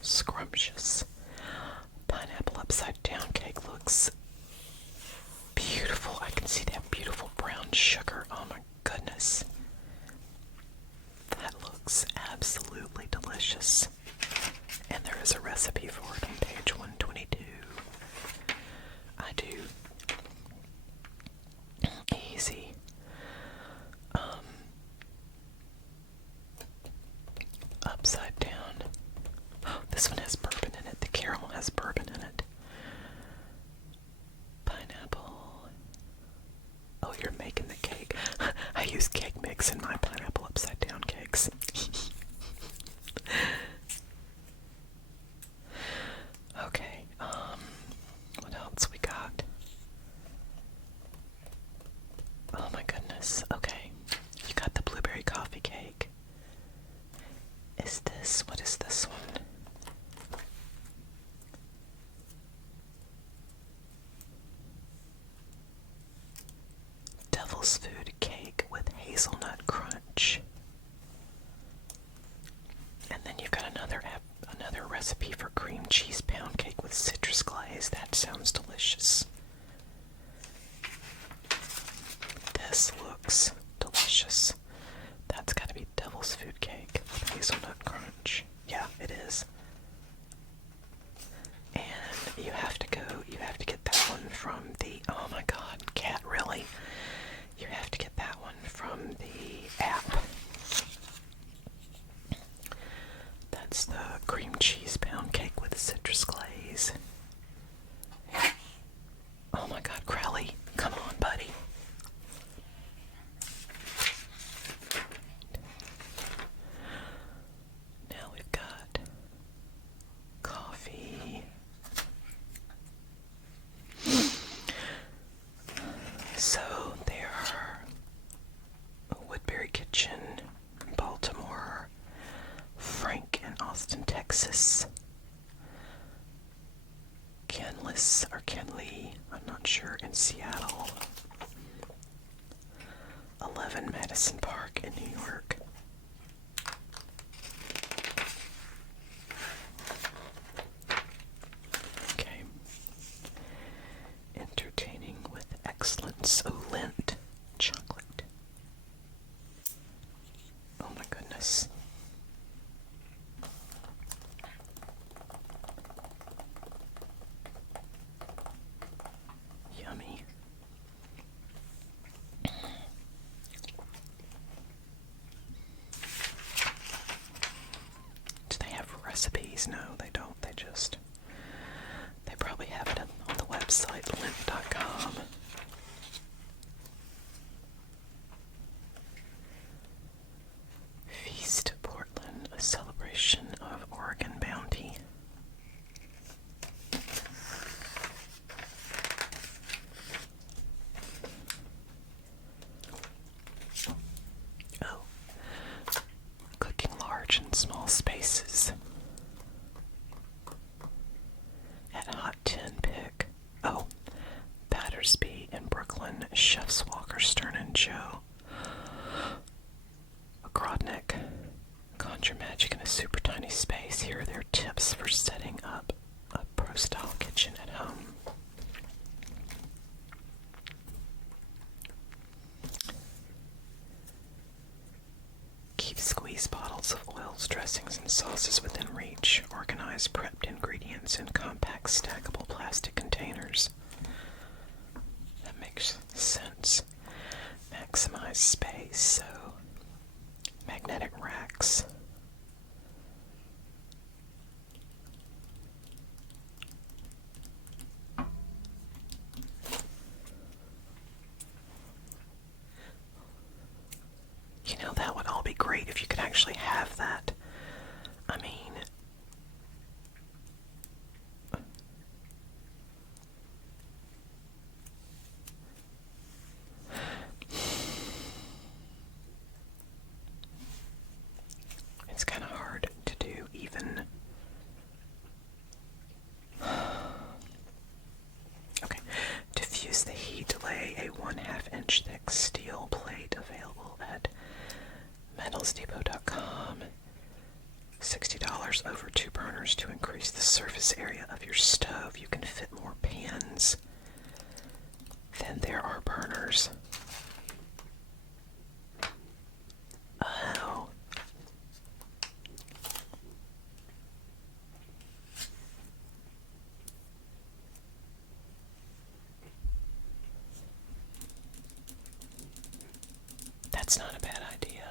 scrumptious. Pineapple upside-down cake looks beautiful. I can see that beautiful brown sugar. Oh my goodness. That looks absolutely delicious. And there is a recipe for it on page 122. I do. Easy. Upside down. Oh, this one has bourbon in it. The caramel has bourbon in it. Pineapple. Oh, you're making the cake. I use cake mix in my pineapple upside down cakes. Okay, what else we got? Oh my goodness, okay. You got the blueberry coffee cake. What is this one? food cake with hazelnut crunch. And then you've got another recipe for cream cheese pound cake with citrus glaze. That sounds delicious. This looks delicious. That's got to be devil's food cake with hazelnut crunch. Yeah, it is. And you have to get that one from the, oh my god, cat, really? You have to get that one from the app. That's the cream cheese pound cake with citrus glaze. Oh my god, Crowley, come on, buddy. Now we've got coffee. So there are Woodbury Kitchen, Baltimore, Frank in Austin, Texas, Kenley, I'm not sure, in Seattle, 11 Madison Park in New York. Okay. Entertaining with excellence. Oh, Lindt chocolate. Oh my goodness. Yummy. Do they have recipes? No, they don't. They probably have it on the website, lindt.com. Feast Portland, a celebration of Oregon bounty. Oh, cooking large and small spaces. At Hot Tin Pick. Oh, Battersby in Brooklyn, Chefs Walker, Stern and Joe. Grodnick, Conjure Magic in a super tiny space. Here are their tips for setting up a pro-style kitchen at home. Keep squeeze bottles of oils, dressings, and sauces within reach. Organize prepped ingredients in compact stackable plastic containers. That makes sense. Maximize space, so magnetic racks. You know, that would all be great if you could actually have that. I mean, it's kind of hard to do even. Okay, diffuse the heat, lay a 1/2 inch thick steel plate available at metalsdepot.com. $60 over 2 burners to increase the surface area of your stove. You can fit more pans than there are burners. Oh. That's not a bad idea.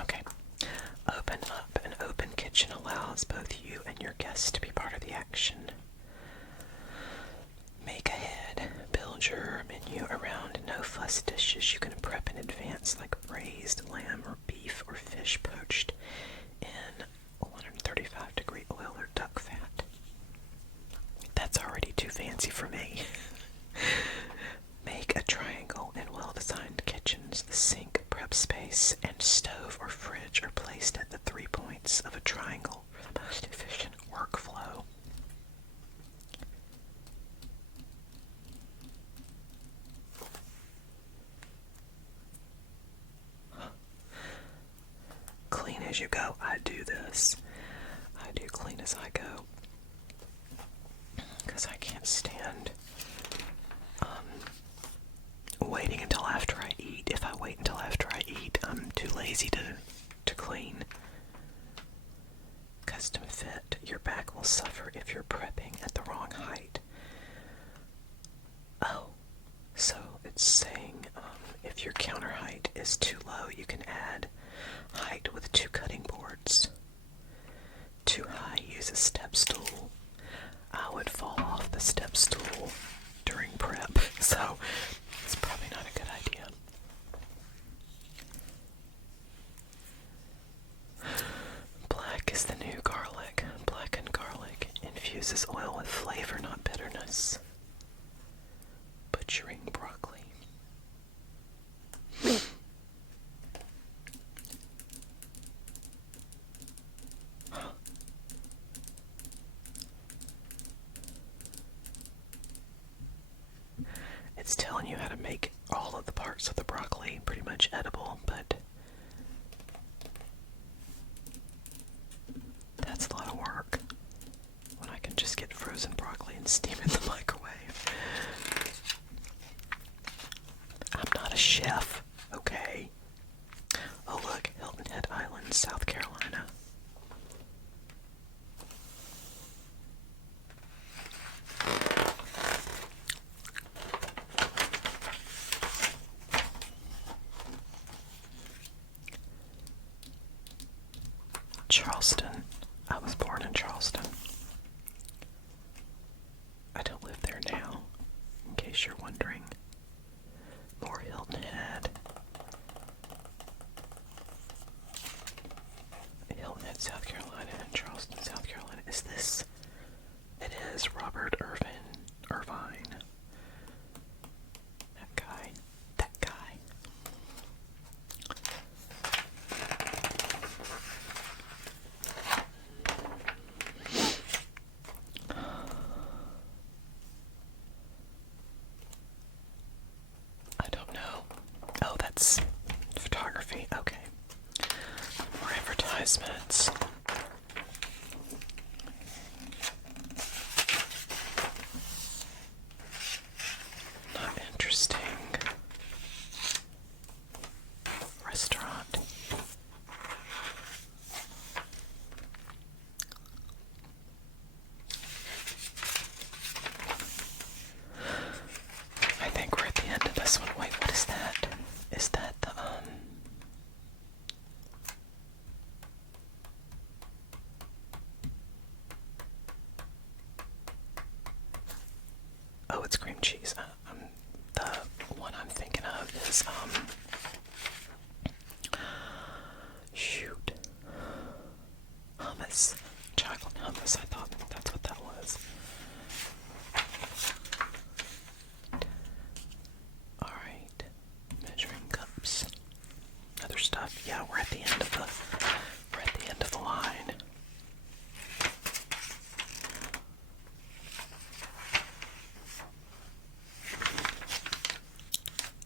Okay. Open up. An open kitchen allows both you and your guests to be part of the action. Make ahead. Build your menu around no-fuss dishes you can prep in advance, like braised lamb or beef or fish poached in 135-degree oil or duck fat. That's already too fancy for me. Make a triangle in well-designed kitchens. The sink, prep space, and stove or fridge are placed at the 3 points of a triangle for the most efficient workflow. as you go. I do this. I do clean as I go. Because I can't stand waiting until after I eat. If I wait until after I eat, I'm too lazy to clean. Custom fit. Your back will suffer if you're prepping at the wrong height. Oh, so it's saying if your counter height is too low, you can add height with 2 cutting boards. Too high, use a step stool. I would fall off the step stool during prep, so it's probably not a good idea. Black is the new garlic. Blackened garlic infuses oil with flavor, not bitterness. Butchering broccoli. It's telling you how to make all of the parts of the broccoli pretty much edible, but that's a lot of work when I can just get frozen broccoli and steam it in the microwave. I'm not a chef, okay? Oh look, Hilton Head Island, South Carolina. Charleston. I was born in Charleston. I don't live there now, in case you're wondering. More Hilton Head. Hilton Head, South Carolina, and Charleston, South Carolina. Is this? It is Robert Irvine. That guy. That guy. I don't know. Oh, that's photography. Okay. More advertisements. Not interesting. Restaurant. I think we're at the end of this one. Wait, what is that? Is that the, oh, it's cream cheese. The one I'm thinking of is, shoot. Hummus. Chocolate hummus. I thought that's what that was. Alright. Measuring cups. Other stuff. Yeah, we're at the end of the line.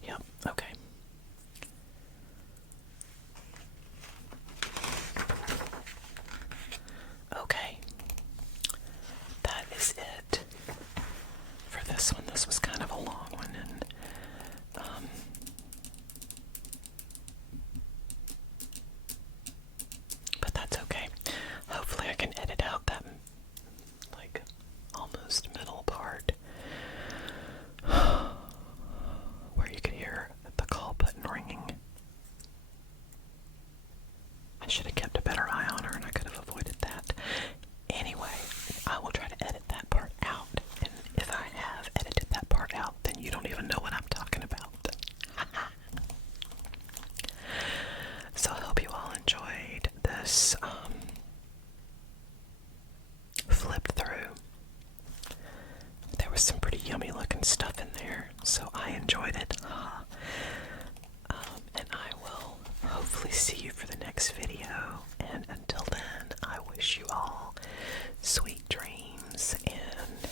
Yep, okay. Okay. That is it for this one. This was kind of a long one, and but that's okay. Hopefully I can edit out that like almost middle part where you could hear the call button ringing. I should have kept a better eye on her and I could have avoided that. Anyway, I will try to edit that part out, and if I have edited that part out, then you don't even know what I'm talking about. So I hope you all enjoyed this flip through. There was some pretty yummy looking stuff in there, so I enjoyed it. And I will hopefully see you for the next video, and until then, I wish you all sweet dreams and